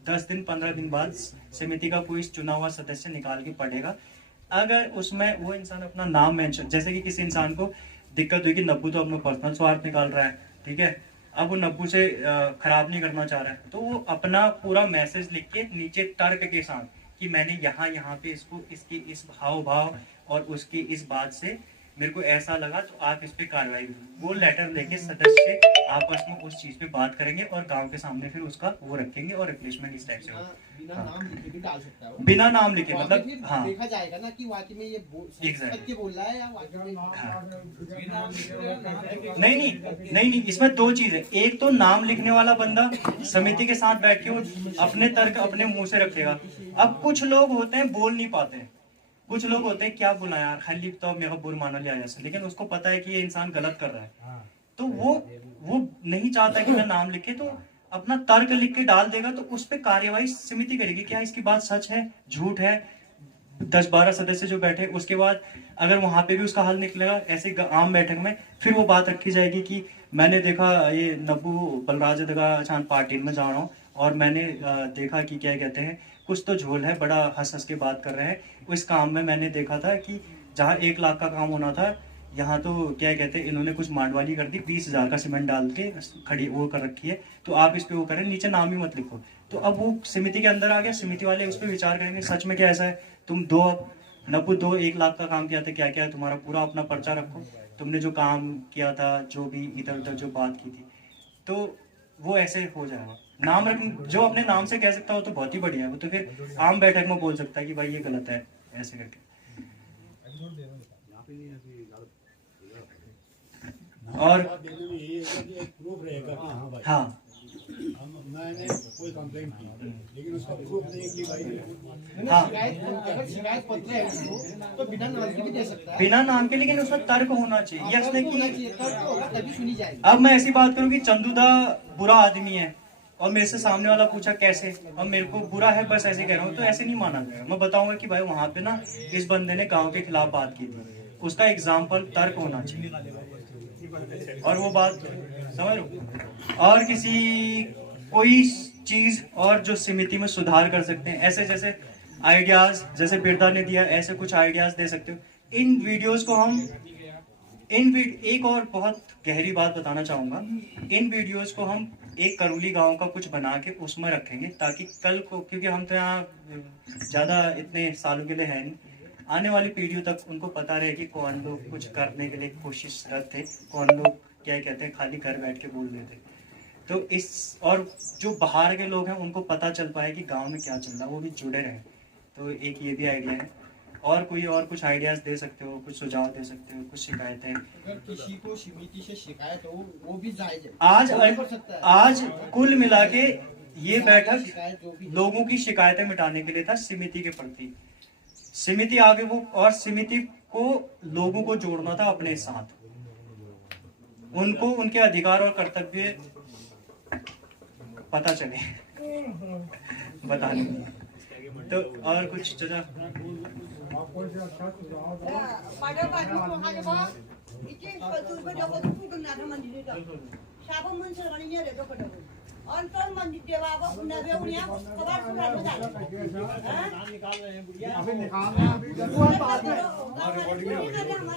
10 दिन 15 दिन बाद समिति का कोई चुना हुआ सदस्य निकाल के पढ़ेगा। अगर उसमें वो इंसान अपना नाम मेंशन, जैसे कि किसी इंसान को दिक्कत हुई कि नब्बू तो अपना पर्सनल स्वार्थ निकाल रहा है, ठीक है, अब वो नब्बू से खराब नहीं करना चाह रहा है, तो वो अपना पूरा मैसेज लिख के नीचे तर्क के साथ कि मैंने यहाँ पे इसको, इसकी इस हाव भाव और उसकी इस बात से मेरे को ऐसा लगा, तो आप इस पे कार्रवाई करो। वो लेटर लेके सदस्य आपस में उस चीज पे बात करेंगे और गांव के सामने फिर उसका वो रखेंगे और रिप्लेसमेंट इस टाइप से होगा। बिना नाम लिखे भी डाल सकता है वो। बिना नाम लिखे, तो मतलब फिर हाँ देखा जाएगा ना कि वाकई में ये सत्य बोल रहा है या वाकई में नहीं, इसमें दो चीज है। एक तो नाम लिखने वाला बंदा समिति के साथ बैठ के वो अपने तर्क अपने मुंह से रखेगा। अब कुछ लोग होते हैं बोल नहीं पाते, कुछ लोग होते हैं क्या बोला यार, खाली तो मेरा बुरा माना लिया जैसे, लेकिन उसको पता है कि ये इंसान गलत कर रहा है, तो वो नहीं चाहता कि मैं नाम लिखे, तो अपना तर्क लिख के डाल देगा, तो उस पर कार्यवाही समिति करेगी, क्या इसकी बात सच है झूठ है। 10-12 सदस्य जो बैठे, उसके बाद अगर वहां पे भी उसका हल निकलेगा ऐसे आम बैठक में, फिर वो बात रखी जाएगी कि मैंने देखा ये नब्बू बलराज दगा पार्टी में जा रहा हूँ और मैंने देखा कि क्या कहते हैं कुछ तो झोल है, बड़ा हंस हंस के बात कर रहे हैं, इस काम में मैंने देखा था कि जहाँ 1 लाख का काम होना था, यहाँ तो क्या कहते हैं इन्होंने कुछ मांडवाली कर दी, 20,000 का सीमेंट डाल के खड़ी वो कर रखी है, तो आप इस पे वो करें, नीचे नाम ही मत लिखो। तो अब वो समिति के अंदर आ गया, समिति वाले उस पर विचार करेंगे सच में क्या ऐसा है, तुम 1 लाख का काम किया था, क्या क्या है तुम्हारा, पूरा अपना पर्चा रखो, तुमने जो काम किया था, जो भी इधर उधर जो बात की थी, तो वो ऐसे हो जाएगा। नाम रख, जो अपने नाम से कह सकता हो तो बहुत ही बढ़िया है, वो तो फिर आम बैठक में बोल सकता है कि भाई ये गलत है ऐसे करके। और प्रूफ रहेगा कि हाँ भाई हाँ मैंने कोई कंप्लेंट की, लेकिन उसका प्रूफ नहीं कि भाई हाँ अगर शिकायत पत्र है उसको, तो बिना नाम के भी दे सकता है। बिना नाम के, लेकिन उसमें तर्क होना चाहिए। यस होना नहीं चाहिए, तर्क होगा तभी सुनी जाएगी। अब मैं ऐसी बात करूं कि चंदूदा बुरा आदमी है और मेरे से सामने वाला पूछा कैसे, और मेरे को बुरा है बस ऐसे कह रहा हूँ, तो ऐसे नहीं माना जाएगा। मैं बताऊंगा कि भाई वहां पे ना इस बंदे ने गांव के खिलाफ बात की थी, उसका एग्जाम्पल तर्क होना चाहिए और वो बात समझ लो। और किसी कोई चीज और जो समिति में सुधार कर सकते हैं, ऐसे जैसे आइडियाज जैसे बिरदा ने दिया, ऐसे कुछ आइडियाज दे सकते हो। इन वीडियोस को हम एक और बहुत गहरी बात बताना चाहूंगा, इन वीडियोस को हम एक करोली गांव का कुछ बना के उसमें रखेंगे, ताकि कल को, क्योंकि हम तो यहाँ ज्यादा इतने सालों के लिए है नहीं, आने वाली पीढ़ियों तक उनको पता रहे कि कौन लोग कुछ करने के लिए कोशिशरत थे, कौन लोग क्या कहते हैं खाली घर बैठ के बोल देते। तो इस और जो बाहर के लोग हैं उनको पता चल पाए कि गांव में क्या चल रहा है, वो भी जुड़े रहे। तो एक ये भी आइडिया है। और कोई और कुछ आइडियाज दे सकते हो, कुछ सुझाव दे सकते हो, कुछ शिकायतें। अगर किसी को समिति से शिकायत हो वो भी जायज है, आज कुल मिला के ये बैठक शिकायत जो भी लोगों की शिकायतें मिटाने के लिए था, समिति के प्रति। समिति आगे वो, और समिति को लोगों को जोड़ना था अपने साथ, उनको उनके अधिकार और कर्तव्य पता चले बताने के। तो और कुछ चाचा अंतर मंदिर देवा नवे उन्या कबार सुरात में जाए अभी निकालना हमारा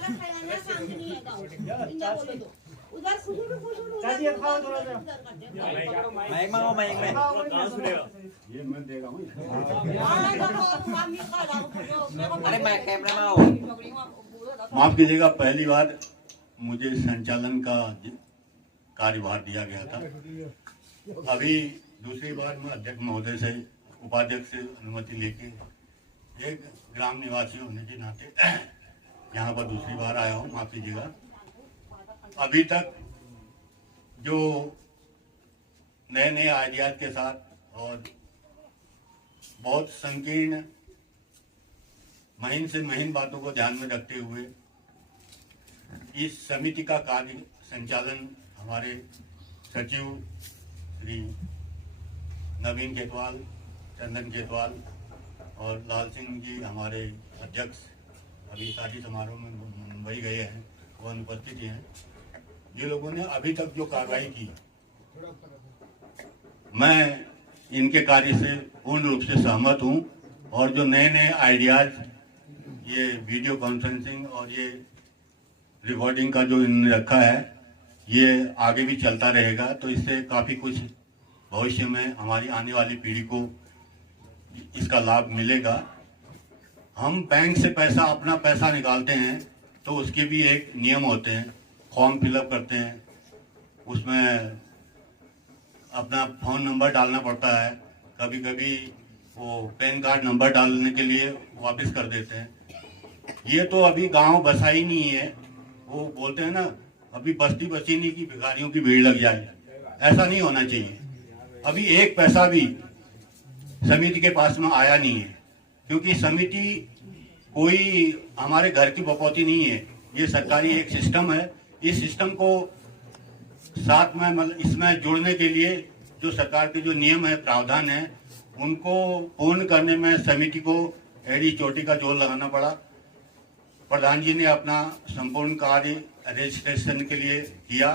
खाना शांति नहीं है गाँव इंदा बोले तो उधर कुछ चाची अब खाओ थोड़ा सा। माइक मांगो, माइक में कहाँ सुनेगा? ये मैं देगा हूँ। अरे माइक कैमरा में आओ। माफ कीजिएगा, पहली बार मुझे संचालन का कार्यभार दिया गया था। अभी दूसरी बार मैं अध्यक्ष महोदय से, उपाध्यक्ष से अनुमति लेके एक ग्राम निवासी होने के नाते यहाँ पर दूसरी बार आया हूँ। माफ कीजिएगा, अभी तक जो नए नए आइडियाज के साथ और बहुत संकीर्ण महीन से महीन बातों को ध्यान में रखते हुए इस समिति का कार्य संचालन हमारे सचिव श्री नवीन केतवाल, चंदन केतवाल और लाल सिंह जी हमारे अध्यक्ष अभी शादी समारोह में मुंबई गए हैं, वो अनुपस्थित हैं। ये लोगों ने अभी तक जो कार्रवाई की, मैं इनके कार्य से पूर्ण रूप से सहमत हूं। और जो नए नए आइडियाज, ये वीडियो कॉन्फ्रेंसिंग और ये रिकॉर्डिंग का जो इन्होंने रखा है, ये आगे भी चलता रहेगा। तो इससे काफ़ी कुछ भविष्य में हमारी आने वाली पीढ़ी को इसका लाभ मिलेगा। हम बैंक से पैसा, अपना पैसा निकालते हैं तो उसके भी एक नियम होते हैं, फॉर्म फिलअप करते हैं, उसमें अपना फ़ोन नंबर डालना पड़ता है, कभी कभी वो पैन कार्ड नंबर डालने के लिए वापस कर देते हैं। ये तो अभी गांव बसा ही नहीं है। वो बोलते हैं ना, अभी बस्ती बसी नहीं कि भिखारियों की भीड़ लग जाए, ऐसा नहीं होना चाहिए। अभी एक पैसा भी समिति के पास में आया नहीं है, क्योंकि समिति कोई हमारे घर की बपौती नहीं है। ये सरकारी एक सिस्टम है। इस सिस्टम को साथ में मतलब इसमें जुड़ने के लिए जो सरकार के जो नियम है, प्रावधान है, उनको पूर्ण करने में समिति को एड़ी चोटी का जोर लगाना पड़ा। प्रधान जी ने अपना संपूर्ण कार्य रजिस्ट्रेशन के लिए किया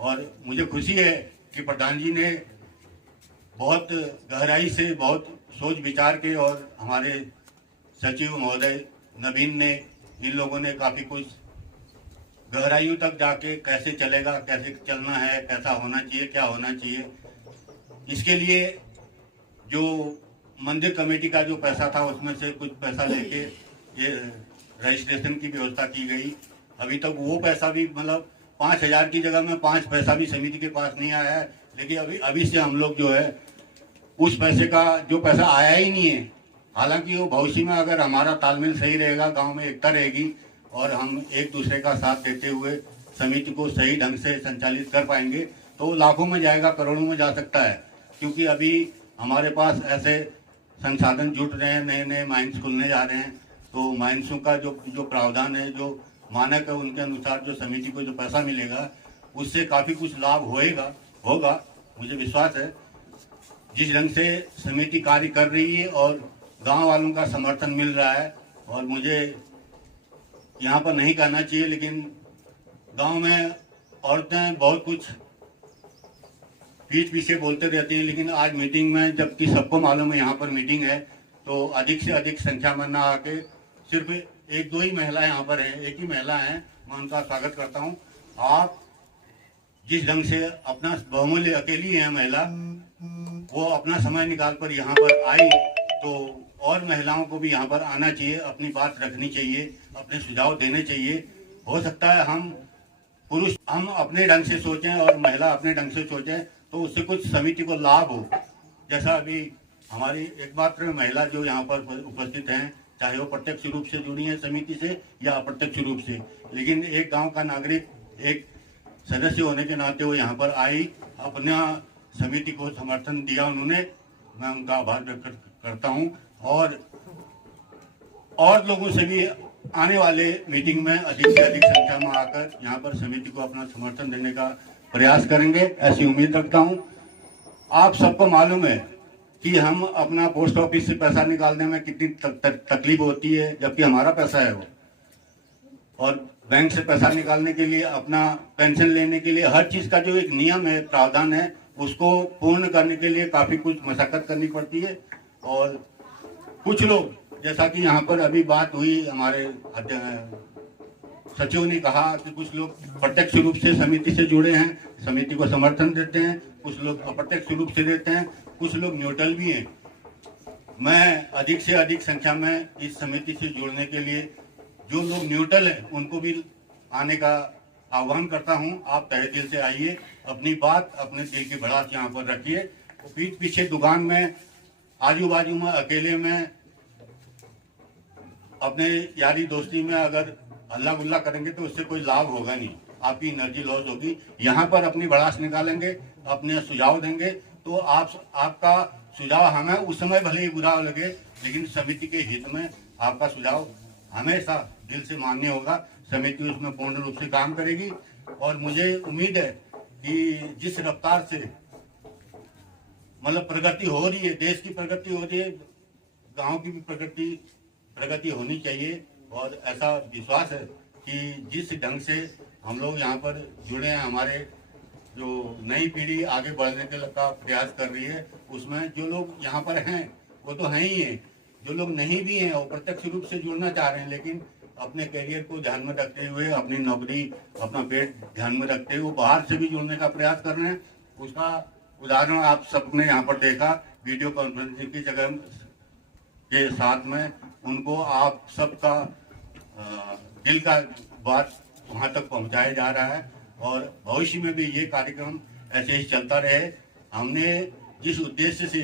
और मुझे खुशी है कि प्रधान जी ने बहुत गहराई से, बहुत सोच विचार के, और हमारे सचिव महोदय नवीन ने, इन लोगों ने काफ़ी कुछ गहराइयों तक जाके कैसे चलेगा, कैसे चलना है, कैसा होना चाहिए, क्या होना चाहिए, इसके लिए जो मंदिर कमेटी का जो पैसा था उसमें से कुछ पैसा लेके ये रजिस्ट्रेशन की व्यवस्था की गई। अभी तक वो पैसा भी मतलब 5,000 की जगह में 5 पैसा भी समिति के पास नहीं आया है। लेकिन अभी से हम लोग जो है उस पैसे का जो पैसा आया ही नहीं है, हालांकि वो भविष्य में अगर हमारा तालमेल सही रहेगा, गांव में एकता रहेगी, और हम एक दूसरे का साथ देते हुए समिति को सही ढंग से संचालित कर पाएंगे तो लाखों में जाएगा, करोड़ों में जा सकता है। क्योंकि अभी हमारे पास ऐसे संसाधन जुट रहे हैं, नए नए माइंस खुलने जा रहे हैं, तो माइंसों का जो प्रावधान है, जो मानक है, उनके अनुसार जो समिति को जो पैसा मिलेगा उससे काफ़ी कुछ लाभ होगा मुझे विश्वास है। जिस ढंग से समिति कार्य कर रही है और गांव वालों का समर्थन मिल रहा है, और मुझे यहाँ पर नहीं कहना चाहिए लेकिन गांव में औरतें बहुत कुछ पीछे बोलते रहती हैं, लेकिन आज मीटिंग में जबकि सबको मालूम है यहाँ पर मीटिंग है, तो अधिक से अधिक संख्या में ना आके सिर्फ एक दो ही महिला यहाँ पर है, एक ही महिला है, मैं उनका स्वागत करता हूँ। आप जिस ढंग से अपना बहुमूल्य अकेली है महिला, वो अपना समय निकाल कर यहाँ पर आई, तो और महिलाओं को भी यहाँ पर आना चाहिए, अपनी बात रखनी चाहिए, अपने सुझाव देने चाहिए। हो सकता है हम पुरुष हम अपने ढंग से सोचें और महिला अपने ढंग से सोचें तो उससे कुछ समिति को लाभ हो। जैसा अभी हमारी एकमात्र महिला जो यहाँ पर उपस्थित हैं, चाहे वो प्रत्यक्ष रूप से जुड़ी है समिति से या अप्रत्यक्ष रूप से, लेकिन एक गांव का नागरिक, एक सदस्य होने के नाते वो यहाँ पर आई, अपना समिति को समर्थन दिया उन्होंने, मैं उनका आभार व्यक्त करता हूँ। और लोगों से भी आने वाले मीटिंग में अधिक से अधिक संख्या में आकर यहाँ पर समिति को अपना समर्थन देने का प्रयास करेंगे, ऐसी उम्मीद रखता हूँ। आप सबको मालूम है कि हम अपना पोस्ट ऑफिस से पैसा निकालने में कितनी तकलीफ होती है, जबकि हमारा पैसा है वो, और बैंक से पैसा निकालने के लिए, अपना पेंशन लेने के लिए, हर चीज का जो एक नियम है, प्रावधान है, उसको पूर्ण करने के लिए काफी कुछ मशक्कत करनी पड़ती है। और कुछ लोग, जैसा कि यहाँ पर अभी बात हुई, हमारे सचिव ने कहा कि कुछ लोग प्रत्यक्ष रूप से समिति से जुड़े हैं, समिति को समर्थन देते हैं, कुछ लोग अप्रत्यक्ष रूप से देते हैं, कुछ लोग न्यूट्रल भी हैं। मैं अधिक से अधिक संख्या में इस समिति से जुड़ने के लिए जो लोग न्यूट्रल हैं उनको भी आने का आह्वान करता हूं। आप तहे दिल से आइए, अपनी बात, अपने दिल की भड़ास यहाँ पर रखिए। तो पीठ पीछे दुकान में, आजू बाजू में, अकेले में, अपने यारी दोस्ती में अगर हल्ला गुल्ला करेंगे तो उससे कोई लाभ होगा नहीं, आपकी एनर्जी लॉस होगी। यहाँ पर अपनी भड़ास निकालेंगे, अपने सुझाव देंगे, तो आपका सुझाव हमें उस समय भले ही बुरा लगे, लेकिन समिति के हित में आपका सुझाव हमेशा दिल से मान्य होगा। समिति उसमें पूर्ण रूप से काम करेगी और मुझे उम्मीद है कि जिस रफ्तार से मतलब प्रगति हो रही है, देश की प्रगति हो रही है, गांव की भी प्रगति होनी चाहिए। और ऐसा विश्वास है कि जिस ढंग से हम लोग यहाँ पर जुड़े हैं, हमारे जो नई पीढ़ी आगे बढ़ने के का प्रयास कर रही है, उसमें जो लोग यहाँ पर हैं वो तो हैं ही हैं, जो लोग नहीं भी हैं वो प्रत्यक्ष रूप से जुड़ना चाह रहे हैं, लेकिन अपने करियर को ध्यान में रखते हुए, अपनी नौकरी, अपना पेट ध्यान में रखते हुए बाहर से भी जुड़ने का प्रयास कर रहे हैं। उसका उदाहरण आप सबने यहाँ पर देखा, वीडियो कॉन्फ्रेंसिंग की जगह के साथ में उनको आप सबका दिल का बात वहाँ तक पहुँचाया जा रहा है और भविष्य में भी ये कार्यक्रम ऐसे ही चलता रहे। हमने जिस उद्देश्य से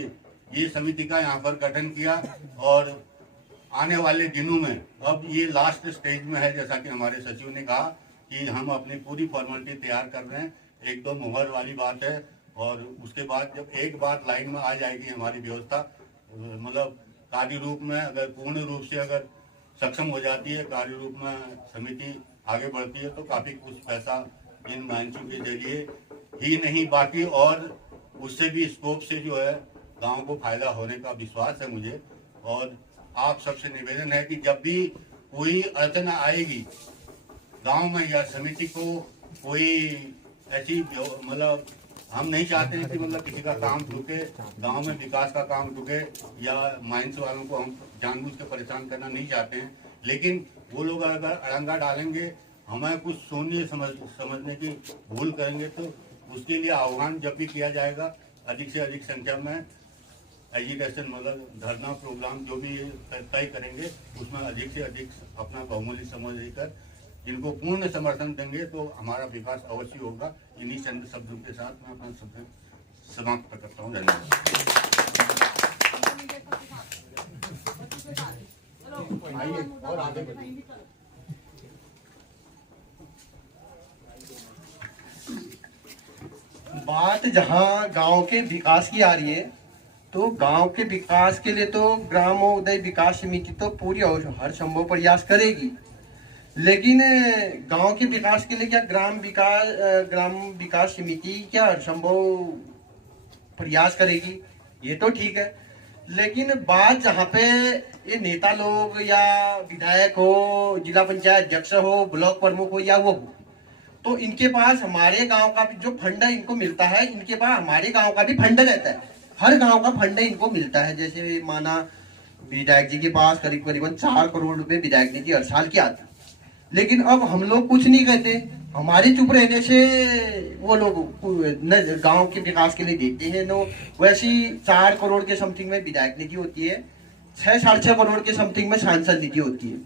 ये समिति का यहाँ पर गठन किया और आने वाले दिनों में, अब ये लास्ट स्टेज में है, जैसा कि हमारे सचिव ने कहा कि हम अपनी पूरी फॉर्मेलिटी तैयार कर रहे हैं, एक दो मुहर वाली बात है, और उसके बाद जब एक बार लाइन में आ जाएगी हमारी व्यवस्था, मतलब कार्य रूप में अगर पूर्ण रूप से अगर सक्षम हो जाती है, कार्य रूप में समिति आगे बढ़ती है, तो काफ़ी कुछ पैसा इन माइंसों के जरिए ही नहीं, बाकी और उससे भी स्कोप से जो है गांव को फायदा होने का विश्वास है मुझे। और आप सबसे निवेदन है कि जब भी कोई अड़चन आएगी गांव में या समिति को, कोई ऐसी मतलब हम नहीं चाहते हैं कि मतलब किसी का काम रुके, गांव में विकास का काम रुके, या माइंस वालों को हम जानबूझ के परेशान करना नहीं चाहते हैं, लेकिन वो लोग अगर अड़ंगा डालेंगे, हमें कुछ सोचने समझने की भूल करेंगे, तो उसके लिए आह्वान जब भी किया जाएगा अधिक से अधिक संख्या में एजिटेशन मतलब धरना प्रोग्राम जो भी तय करेंगे, उसमें अधिक से अधिक अपना बहुमूल्य समझ लेकर जिनको पूर्ण समर्थन देंगे तो हमारा विकास अवश्य होगा। इन्हीं चंद शब्दों के साथ मैं अपना शब्द समाप्त करता हूँ। धन्यवाद। आइए और आगे बढ़िए। बात जहाँ गांव के विकास की आ रही है, तो गांव के विकास के लिए तो ग्रामोदय विकास समिति तो पूरी हर संभव प्रयास करेगी, लेकिन गांव के विकास के लिए क्या ग्राम विकास समिति क्या हर संभव प्रयास करेगी, ये तो ठीक है। लेकिन बात जहाँ पे ये नेता लोग या विधायक हो, जिला पंचायत अध्यक्ष हो, ब्लॉक प्रमुख हो या वो हो, तो इनके पास हमारे गांव का भी जो फंड इनको मिलता है, इनके पास हमारे गांव का भी फंड रहता है, हर गांव का फंड इनको मिलता है। जैसे माना विधायक जी के पास करीबन 4 करोड़ रुपए विधायक जी हर साल के आते, लेकिन अब हम लोग कुछ नहीं कहते, हमारे चुप रहने से वो लोग गांव के विकास के लिए देते हैं। नो वैसी 4 करोड़ के समथिंग में विधायक निधि होती है, 6-6.5 करोड़ के समथिंग में सांसद निधि होती है,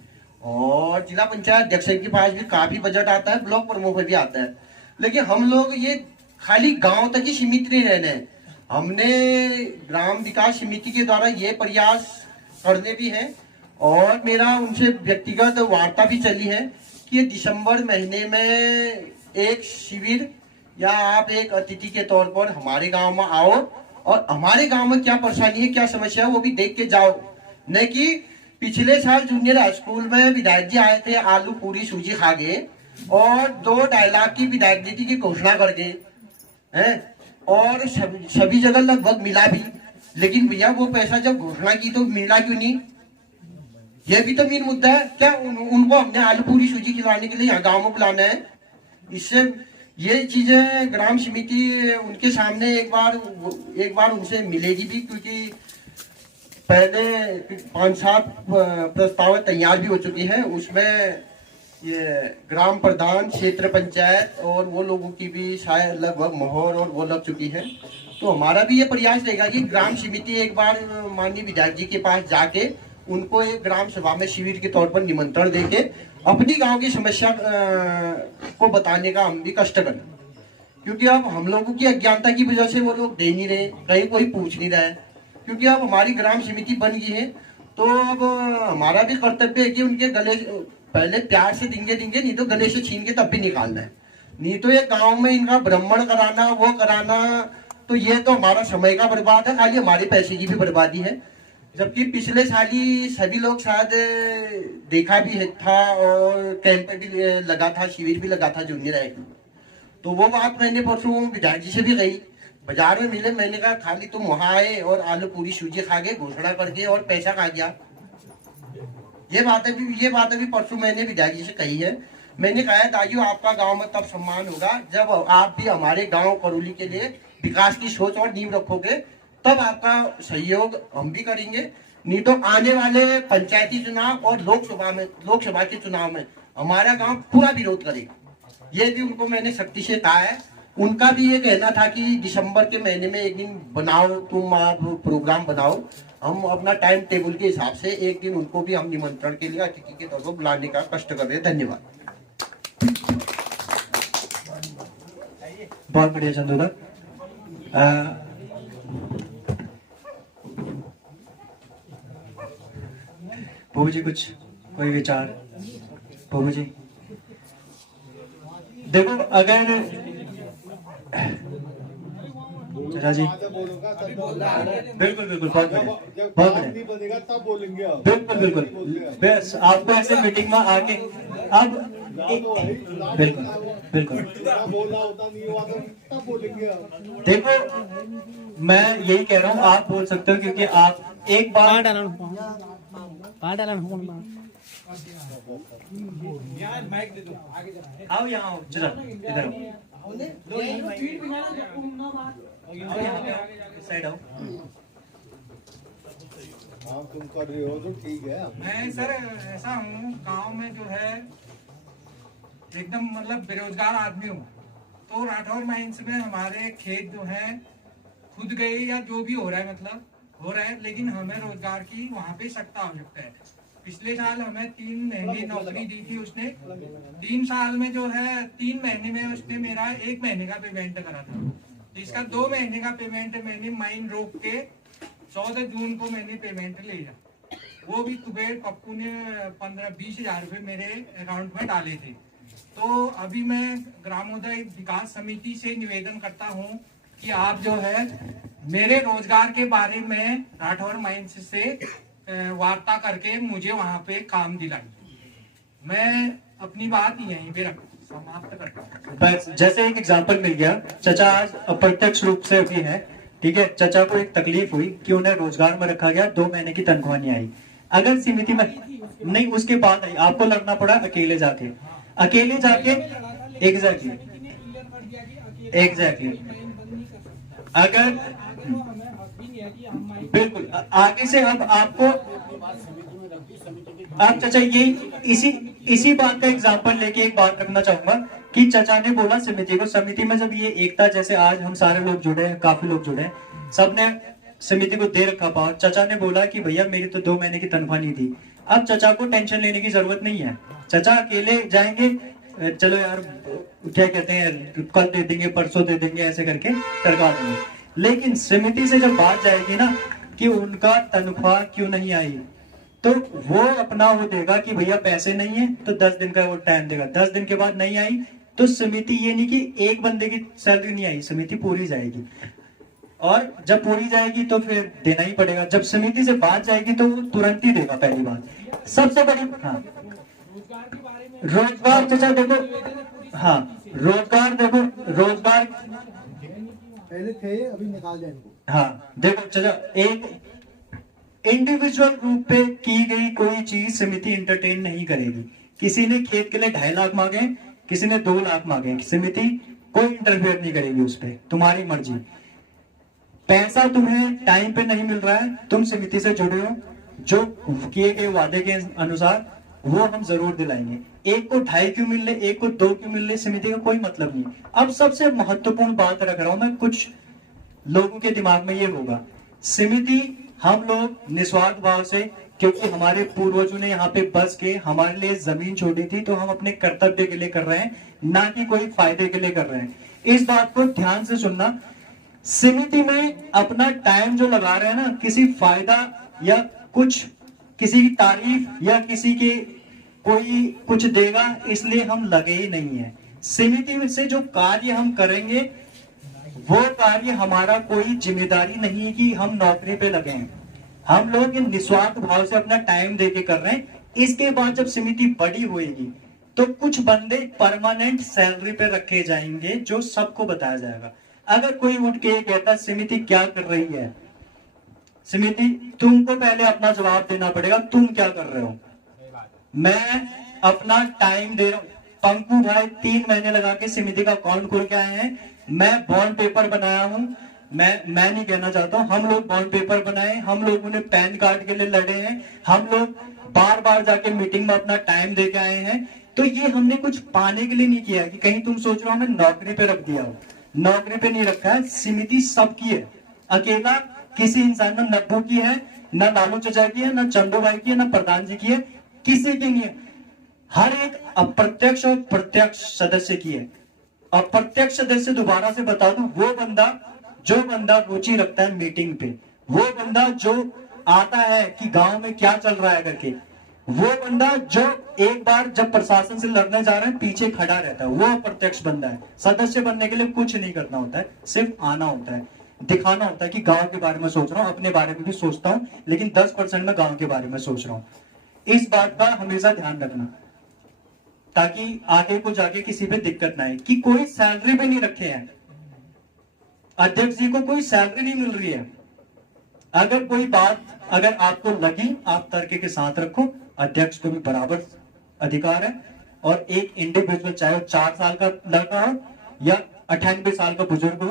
और जिला पंचायत अध्यक्ष के पास भी काफी बजट आता है, ब्लॉक प्रमुख में भी आता है। लेकिन हम लोग ये खाली गांव तक ही सीमित नहीं रहने हैं, हमने ग्राम विकास समिति के द्वारा ये प्रयास करने भी हैं, और मेरा उनसे व्यक्तिगत वार्ता भी चली है कि दिसंबर महीने में एक शिविर या आप एक अतिथि के तौर पर हमारे गांव में आओ और हमारे गांव में क्या परेशानी है, क्या समस्या है, वो भी देख के जाओ। न कि पिछले साल जूनियर हाई स्कूल में विधायक जी आए थे, आलू पूरी सूजी खा गए और 2-2.5 लाख की विधायक नीति की घोषणा कर गए हैं, और सभी जगह लगभग मिला भी, लेकिन भैया वो पैसा जब घोषणा की तो मिला क्यों नहीं, यह भी तो मेन मुद्दा है। क्या उनको हमने आलू पूरी सूजी खिलाने के लिए यहाँ गाँव में बुलाना है? इससे ये चीजें ग्राम समिति उनके सामने एक बार उनसे मिलेगी भी, क्योंकि पहले 5-7 प्रस्ताव तैयार भी हो चुकी हैं, उसमें ये ग्राम प्रधान, क्षेत्र पंचायत और वो लोगों की भी शायद लगभग मोहर और वो लग चुकी है। तो हमारा भी ये प्रयास रहेगा कि ग्राम समिति एक बार माननीय विधायक जी के पास जाके उनको एक ग्राम सभा में शिविर के तौर पर निमंत्रण देके अपनी गांव की समस्या को बताने का हम भी कष्ट करें, क्योंकि अब हम लोगों की अज्ञानता की वजह से वो लोग दे नहीं रहे, कहीं कोई पूछ नहीं रहा है। क्योंकि अब हमारी ग्राम समिति बन गई है, तो अब हमारा भी कर्तव्य है कि उनके गले पहले प्यार से देंगे, नहीं तो गले से छीन के तब भी निकालना है। नहीं तो ये गांव में इनका भ्रमण कराना, वो कराना, तो ये तो हमारा समय का बर्बाद है, खाली हमारे पैसे की भी बर्बादी है। जबकि पिछले साल ही सभी लोग शायद देखा भी था और कैंप भी लगा था, शिविर भी लगा था जूनियर हाई में। तो वो बात मैंने परसों विधायक जी से भी कही, बाजार में मिले, मैंने कहा खाली तुम वहां आए और आलू पूरी सूजी खा के घोषणा कर दिए और पैसा खा गया। ये बातें भी परसों मैंने विधायक जी से कही है। मैंने कहा दाइयो आपका गांव में तब सम्मान होगा जब आप भी हमारे गांव करौली के लिए विकास की सोच और नींव रखोगे, तब आपका सहयोग हम भी करेंगे। नहीं तो आने वाले पंचायती चुनाव और लोकसभा के चुनाव में हमारा गांव पूरा विरोध करेगा। ये भी उनको मैंने सख्ती से कहा है। उनका भी ये कहना था कि दिसंबर के महीने में एक दिन बनाओ, तुम आप प्रोग्राम बनाओ, हम अपना टाइम टेबल के हिसाब से एक दिन उनको भी हम निमंत्रण के लिए अतिथि के तौर पर बुलाने का कष्ट कर रहे हैं। धन्यवाद। बहुत बढ़िया चंदोदा। बाबू जी कुछ कोई विचार? बाबू जी देखो, अगर चाचा जी बिल्कुल बहुत बढ़िया, बिल्कुल बस आपको ऐसे मीटिंग में आके अब बिल्कुल देखो, मैं यही कह रहा हूँ, आप बोल सकते हो क्योंकि आप एक बार आओ यहाँ आओ, जरा इधर साइड आओ। तुम कर रहे हो तो ठीक है। मैं सर ऐसा हूँ, गांव में जो है एकदम मतलब बेरोजगार आदमी हूँ, तो राठौर माइंस में हमारे खेत जो है खुद गए या जो भी हो रहा है, मतलब हो रहा है, लेकिन हमें रोजगार की वहाँ पे सख्त आवश्यकता है। पिछले साल हमें 3 महीने नौकरी दी थी उसने, 3 साल में जो है 3 महीने में उसने मेरा 1 महीने का पेमेंट करा था। इसका 2 महीने का पेमेंट मैंने माइन रोक के 14 जून को मैंने पेमेंट लिया। वो भी कुबेर पप्पू ने 15-20 हजार रुपये मेरे अकाउंट में डाले थे। तो अभी मैं ग्रामोदय विकास समिति से निवेदन करता हूँ कि आप जो है मेरे रोजगार के बारे में राठौर माइंस से वार्ता करके मुझे वहाँ पे काम दिलाइए। मैं अपनी बात यहीं पे समाप्त करता हूँ। बस जैसे एक एग्जांपल मिल गया, चचा आज अप्रत्यक्ष रूप से अभी है, ठीक है। चचा को एक तकलीफ हुई कि उन्हें रोजगार में रखा गया, 2 महीने की तनख्वाह नहीं आई। अगर समिति में नहीं, उसके बाद आई, आपको लड़ना पड़ा अकेले जाके एग्जैक्टली अगर बिल्कुल आगे से अब आपको आप चचा ये इसी बात का एग्जांपल लेके एक बात रखना चाहूंगा कि चचा ने बोला समिति को, समिति में जब ये एकता, जैसे आज हम सारे लोग जुड़े हैं, काफी लोग जुड़े हैं, सबने समिति को दे रखा पावर। चचा ने बोला कि भैया मेरी तो 2 महीने की तनख्वाह नहीं थी। अब चचा को टेंशन लेने की जरूरत नहीं है, चचा अकेले जाएंगे, चलो यार क्या कहते हैं, कल दे देंगे, परसों दे देंगे, ऐसे करके टरका देंगे। लेकिन समिति से जब बात जाएगी ना कि उनका तनख्वाह क्यों नहीं आई, तो वो अपना वो देगा कि भैया पैसे नहीं है, तो 10 दिन का वो टाइम देगा। 10 दिन के बाद नहीं आई तो समिति, ये नहीं कि एक बंदे की सैलरी नहीं आई, समिति पूरी जाएगी, और जब पूरी जाएगी तो फिर देना ही पड़ेगा। जब समिति से बात जाएगी तो वो तुरंत ही देगा। पहली बात सबसे बड़ी, हाँ रोजगार चचा देखो, हाँ रोजगार देखो, रोजगार पहले थे अभी निकाल दें इनको। हाँ देखो चचा, एक इंडिविजुअल रूप पे की गई कोई चीज समिति इंटरटेन नहीं करेगी। किसी ने खेत के लिए 2.5 लाख मांगे, किसी ने 2 लाख मांगे, समिति कोई इंटरफेयर नहीं करेगी उस पे, तुम्हारी मर्जी। पैसा तुम्हें टाइम पे नहीं मिल रहा है, तुम समिति से जुड़े हो, जो किए गए वादे के अनुसार वो हम जरूर दिलाएंगे। एक को 2.5 क्यों मिल रहे, एक को 2 क्यों मिल रहे, समिति का कोई मतलब नहीं। अब सबसे महत्वपूर्ण बात रख रहा हूं मैं, कुछ लोगों के दिमाग में ये होगा, समिति हम लोग निस्वार्थ भाव से, क्योंकि हमारे पूर्वजों ने यहाँ पे बस के हमारे लिए जमीन छोड़ी थी, तो हम अपने कर्तव्य के लिए कर रहे हैं, ना कि कोई फायदे के लिए कर रहे हैं। इस बात को ध्यान से सुनना, समिति में अपना टाइम जो लगा रहे हैं ना, किसी फायदा या कुछ, किसी की तारीफ या किसी के कोई कुछ देगा इसलिए हम लगे ही नहीं है। समिति में से जो कार्य हम करेंगे वो कार्य हमारा कोई जिम्मेदारी नहीं है कि हम नौकरी पे लगे हैं, हम लोग निस्वार्थ भाव से अपना टाइम देके कर रहे हैं। इसके बाद जब समिति बड़ी होएगी तो कुछ बंदे परमानेंट सैलरी पे रखे जाएंगे, जो सबको बताया जाएगा। अगर कोई उठ के कहता समिति क्या कर रही है, समिति तुमको पहले अपना जवाब देना पड़ेगा, तुम क्या कर रहे हो। मैं अपना टाइम दे रहा हूं। पंकु भाई 3 महीने लगा के समिति का अकाउंट खोल के आए हैं, मैं बॉन्ड पेपर बनाया हूं, मैं नहीं कहना चाहता हूं, हम लोग बॉन्ड पेपर बनाए, हम लोगों ने पैन कार्ड के लिए लड़े हैं, हम लोग बार बार जाके मीटिंग में अपना टाइम दे के आए हैं। तो ये हमने कुछ पाने के लिए नहीं किया कि कहीं तुम सोच रहे हो हमें नौकरी पे रख दिया हो, नौकरी पे नहीं रखा है। समिति सबकी है, अकेला किसी इंसान ने नब्बू की है, ना लालू चचा की है, ना चंदू भाई की है, ना प्रधान जी की है, किसी की नहीं है। हर एक अप्रत्यक्ष और प्रत्यक्ष सदस्य की है। अप्रत्यक्ष सदस्य दोबारा से बता दूं, वो बंदा जो बंदा रुचि रखता है मीटिंग पे, वो बंदा जो आता है कि गांव में क्या चल रहा है करके, वो बंदा जो एक बार जब प्रशासन से लड़ने जा रहे हैं पीछे खड़ा रहता है, वो अप्रत्यक्ष बंदा है। सदस्य बनने के लिए कुछ नहीं करना होता है, सिर्फ आना होता है, दिखाना होता है कि गांव के बारे में सोच रहा हूँ, अपने बारे में भी सोचता हूँ, लेकिन 10% में गांव के बारे में सोच रहा हूँ। इस बात का हमेशा ध्यान रखना, ताकि आगे को जाके किसी पे दिक्कत ना आए। कि कोई सैलरी भी नहीं रखे हैं, अध्यक्ष जी को कोई सैलरी नहीं मिल रही है। अगर कोई बात अगर आपको लगी, आप तर्क के साथ रखो, अध्यक्ष को भी बराबर अधिकार है। और एक इंडिविजुअल, चाहे वो 4 साल का लड़का हो या 98 साल का बुजुर्ग हो,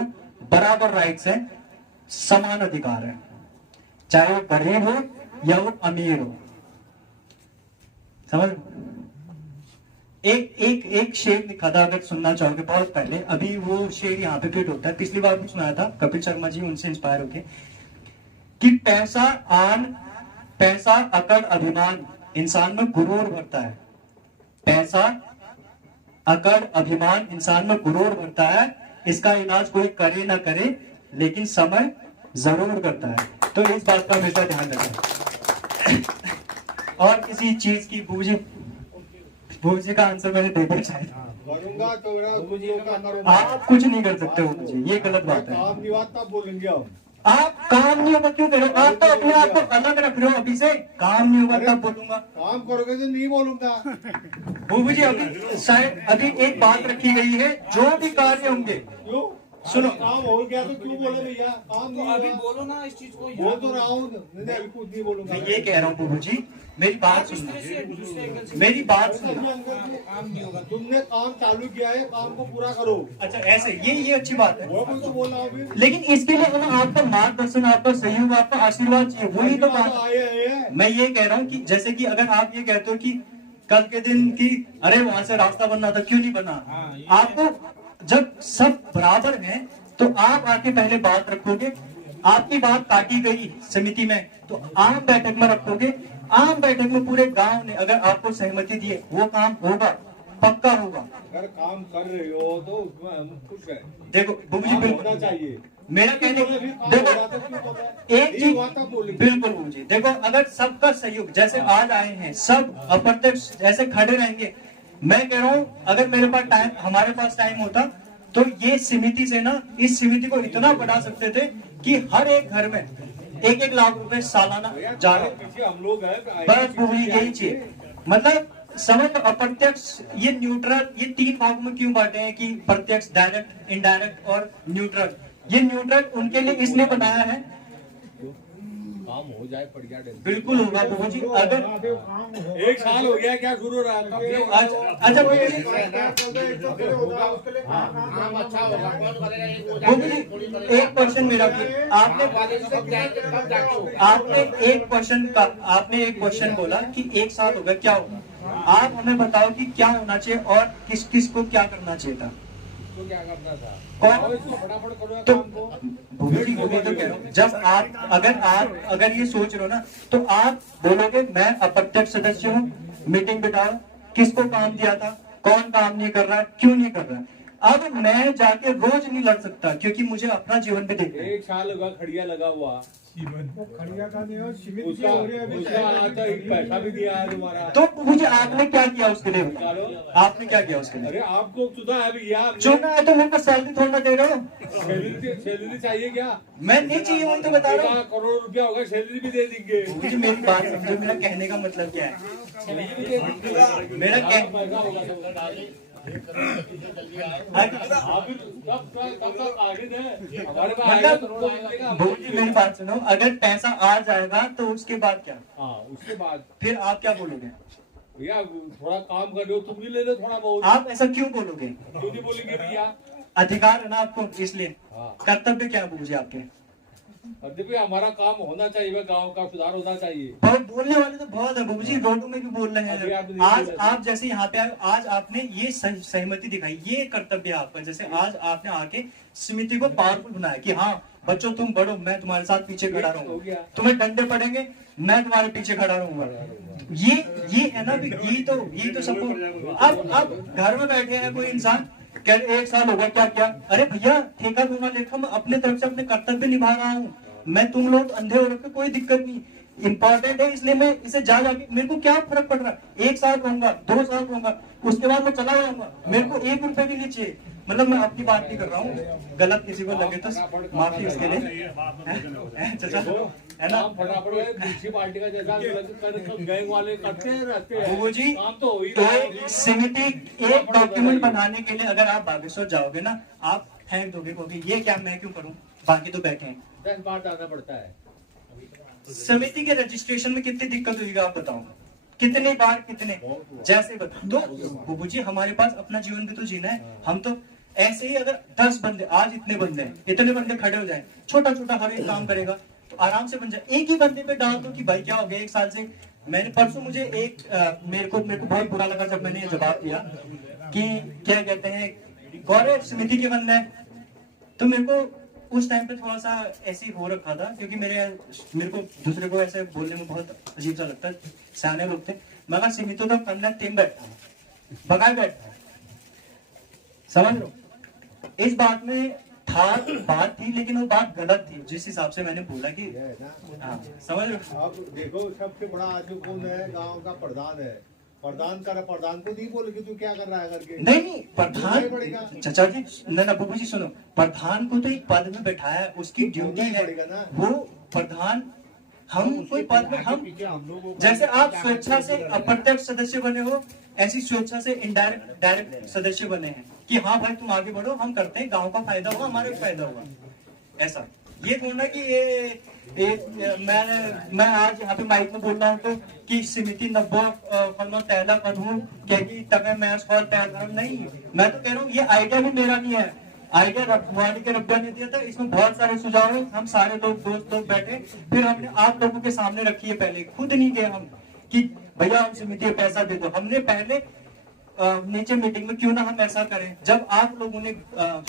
बराबर राइट्स है, समान अधिकार है, चाहे वो गरीब हो या वो अमीर हो। समझ? एक शेर लिखा था, अगर सुनना चाहोगे, बहुत पहले, अभी वो शेर यहाँ पे फिट होता है, पिछली बार भी सुनाया था कपिल शर्मा जी, उनसे इंस्पायर होके, कि पैसा आन, पैसा अकड़ अभिमान इंसान में गुरूर भरता है। पैसा अकड़ अभिमान इंसान में गुरूर भरता है, इसका इलाज कोई करे ना करे, लेकिन समय जरूर करता है। तो इस बात का हमेशा ध्यान रखें। और किसी चीज की बूझे का आंसर मैंने दे दिया शायद। करूंगा तो मेरा कुछ क्या करूंगा। आप कुछ नहीं कर सकते बाबू जी, ये गलत बात है। काम नहीं हुआ तब बोलेंगे हम। आप काम नहीं होगा क्यों करो, आप तो अपने आप को अलग रख रहे हो अभी से। काम नहीं होगा तब बोलूंगा। काम करोगे तो नहीं बोलूंगा। बाबू जी अभी शायद अभी एक बात रखी गई है, जो भी कार्य होंगे, क्यों सुनो, काम हो गया तो क्यों बोले भैया, काम नहीं अभी हुआ। बोलो ना इस चीज को। बोल तो रहा हूँ, नहीं अभी कुछ नहीं बोलूंगा। मैं ये कह रहा हूँ बाबू जी, मेरी बात सुनो, दूसरे एंगल से मेरी बात सुनो। काम नहीं होगा। तुमने काम चालू किया है, काम को पूरा करो। अच्छा ऐसे ये अच्छी बात है, वो कुछ तो बोल रहा हूँ अभी। लेकिन इसके लिए ना आपका मार्गदर्शन, आपका सहयोग, आपका आशीर्वाद चाहिए। वही तो बात आए हैं। मैं ये कह रहा हूँ कि जैसे कि अगर आप ये कहते हो कि कल के दिन की अरे वहां से रास्ता बनना था, क्यों नहीं बना, आपको जब सब बराबर हैं तो आप आके पहले बात रखोगे। आपकी बात काटी गई समिति में तो आम बैठक में रखोगे, आम बैठक में पूरे गांव ने अगर आपको सहमति दी, वो काम होगा, पक्का होगा। अगर काम कर रहे हो तो उसमें हम खुश हैं। देखो बाबू जी, बिल्कुल होना चाहिए। मेरा कहने देखो एक चीज बिल्कुल बाबू जी, देखो अगर सबका सहयोग, जैसे आज आए हैं सब अप्रत्यक्ष ऐसे खड़े रहेंगे, मैं कह रहा हूँ अगर मेरे पास टाइम, हमारे पास टाइम होता तो ये समिति से ना, इस समिति को इतना बढ़ा सकते थे कि हर एक घर में 1-1 लाख रुपए सालाना जा रहे। हम लोग हैं बस वो यही चाहिए, मतलब समझ अप्रत्यक्ष, ये न्यूट्रल, ये 3 भाग में क्यों बांटे हैं कि प्रत्यक्ष, डायरेक्ट, इनडायरेक्ट और न्यूट्रल। ये न्यूट्रल उनके लिए इसलिए बनाया है, काम हो जाए बढ़िया। बिल्कुल होगा बाबू जी। अगर 1 साल हो गया क्या शुरू रहा। अच्छा बाबू जी, बाबू जी एक क्वेश्चन मेरा कि आपने एक क्वेश्चन बोला कि 1 साल हो गया, क्या होगा। आप हमें बताओ कि क्या होना चाहिए और किस किस को क्या करना चाहिए था। तो क्या करना था, कौन फटाफट करो तो काम को। बाबू जी, बोले तो कह रहा हूँ, जब आप अगर ये सोच रहे हो ना तो आप बोलोगे मैं अप्रत्यक्ष सदस्य हूँ, मीटिंग बिठाओ, किसको काम दिया था, कौन काम नहीं कर रहा है, क्यों नहीं कर रहा है। अब मैं जाके रोज नहीं लड़ सकता क्योंकि मुझे अपना जीवन भी देखना है। 1 साल होगा खड़िया लगा हुआ, खड़िया का नहीं हो, सीमित उसका आता पैसा भी दिया है तुम्हारा। तो मुझे आपने क्या किया उसके लिए, चलो आपने क्या किया उसके लिए। अरे आपको चुना है भैया, चुना है तो मेरे को सैलरी थोड़ा दे रहे हो। सैलरी चाहिए क्या। मैं नहीं चाहिए, वही तो बता रहा हूँ। 1 करोड़ रुपया होगा, सैलरी भी दे देंगे। मुझे मेरी बात समझो, मेरा कहने का मतलब क्या है, मेरा मेरी बात सुनो, अगर पैसा आ जाएगा तो उसके बाद क्या। हाँ उसके बाद फिर आप क्या बोलोगे। भैया थोड़ा काम कर रहे हो, तुम भी ले लो थोड़ा बहुत। आप ऐसा क्यों बोलोगे, क्यों नहीं बोलेंगे भैया, अधिकार है ना आपको, इसलिए। हाँ। कर्तव्य क्या है मुझे आपके। देखिए हमारा काम होना चाहिए, गांव का सुधार होना चाहिए। बहुत बोलने वाले तो बहुत है बाबू जी, रोडों में भी बोल रहे हैं। आज आप जैसे यहाँ पे आए, आज आपने ये सहमति दिखाई, ये कर्तव्य है आपका। जैसे आज आपने आके समिति को पावरफुल बनाया कि हाँ बच्चों तुम बढ़ो, मैं तुम्हारे साथ पीछे खड़ा रहूंगा, तुम्हें डंडे पड़ेंगे मैं तुम्हारे पीछे खड़ा रहूंगा। ये है ना, ये तो सबको। अब घर में बैठे हैं कोई इंसान कह 1 साल होगा क्या क्या, अरे भैया ठेका दूंगा लेखा, मैं अपने तरफ से अपने कर्तव्य निभा रहा हूँ। मैं तुम लोग अंधे हो रखे, कोई दिक्कत नहीं, इम्पोर्टेंट है इसलिए मैं इसे जाके, मेरे को क्या फर्क पड़ रहा है। 1 साल रहूंगा, 2 साल रहूंगा, उसके बाद मैं चला जाऊंगा, मेरे को 1 रुपए भी नहीं चाहिए। मतलब मैं अपनी बात नहीं कर रहा हूँ, गलत किसी को लगे तो माफी उसके लिए, है ना। फटाफट दूसरी पार्टी का जैसा गैंग वाले करते हैं रहते हैं, वो जी काम तो हो ही तो समिति एक डॉक्यूमेंट बनाने के लिए अगर आप बागेश्वर जाओगे ना, आप फेंक दोगे क्योंकि ये क्या मैं क्यों करूं, बाकी तो बैठे हैं। 10 बार जाना पड़ता है। समिति के रजिस्ट्रेशन में कितनी दिक्कत हुई आप बताओ, कितने बार, कितने जैसे तो बाबू जी हमारे पास अपना जीवन भी तो जीना है। हम तो ऐसे ही अगर 10 बंदे, आज इतने बंदे खड़े हो जाए, छोटा छोटा हर एक काम करेगा तो आराम से बन जाए। एक ही बंदे पे डाल दो कि भाई क्या हो गया 1 साल से। मैंने परसों मुझे मेरे को बहुत बुरा लगा जब मैंने जवाब दिया कि क्या कहते हैं गौरव समिति के बनना है, तो मेरे को उस टाइम पे थोड़ा सा ऐसे ही हो रखा था क्योंकि मेरे को दूसरे को ऐसे बोलने में बहुत अजीब सा लगता है, सियाने लोग थे। मगर समिति तो करना टीम बैठा बगाए बैठा, समझ लो। इस बात में बात थी लेकिन वो बात गलत थी जिस हिसाब से मैंने बोला कि हाँ, समझ लो। अब देखो सबसे बड़ा आदमी कौन है, गांव का प्रधान है, प्रधान को नहीं बोले कि तू क्या कर रहा है करके। नहीं प्रधान, चाचा जी ना बबू जी सुनो, प्रधान को तो एक पद में बैठाया है, उसकी ड्यूटी है वो प्रधान। हम कोई पद में हम जैसे आप स्वेच्छा से अप्रत्यक्ष सदस्य बने हो, ऐसी स्वेच्छा से इनडायरेक्ट डायरेक्ट सदस्य बने हैं कि हाँ भाई तुम आगे बढ़ो, हम करते हैं, गांव का फायदा होगा, हमारे भी फायदा होगा। ऐसा ये बोलना कि मैं आज यहाँ पे माइक में बोल रहा हूँ तो कि समिति 90 तैला करूँ क्या मैं नहीं, मैं तो कह रहा हूँ ये आइडिया भी मेरा नहीं है, आइडिया रखवाड़ी के रब्बा ने दिया था। इसमें बहुत सारे सुझाव है, हम सारे लोग दोस्त लोग बैठे, फिर हमने आप लोगों के सामने रखी है, पहले खुद नहीं गए हम कि भैया हम समिति में पैसा दे दो, हमने पहले नीचे मीटिंग में क्यों ना हम ऐसा करें। जब आप लोगों ने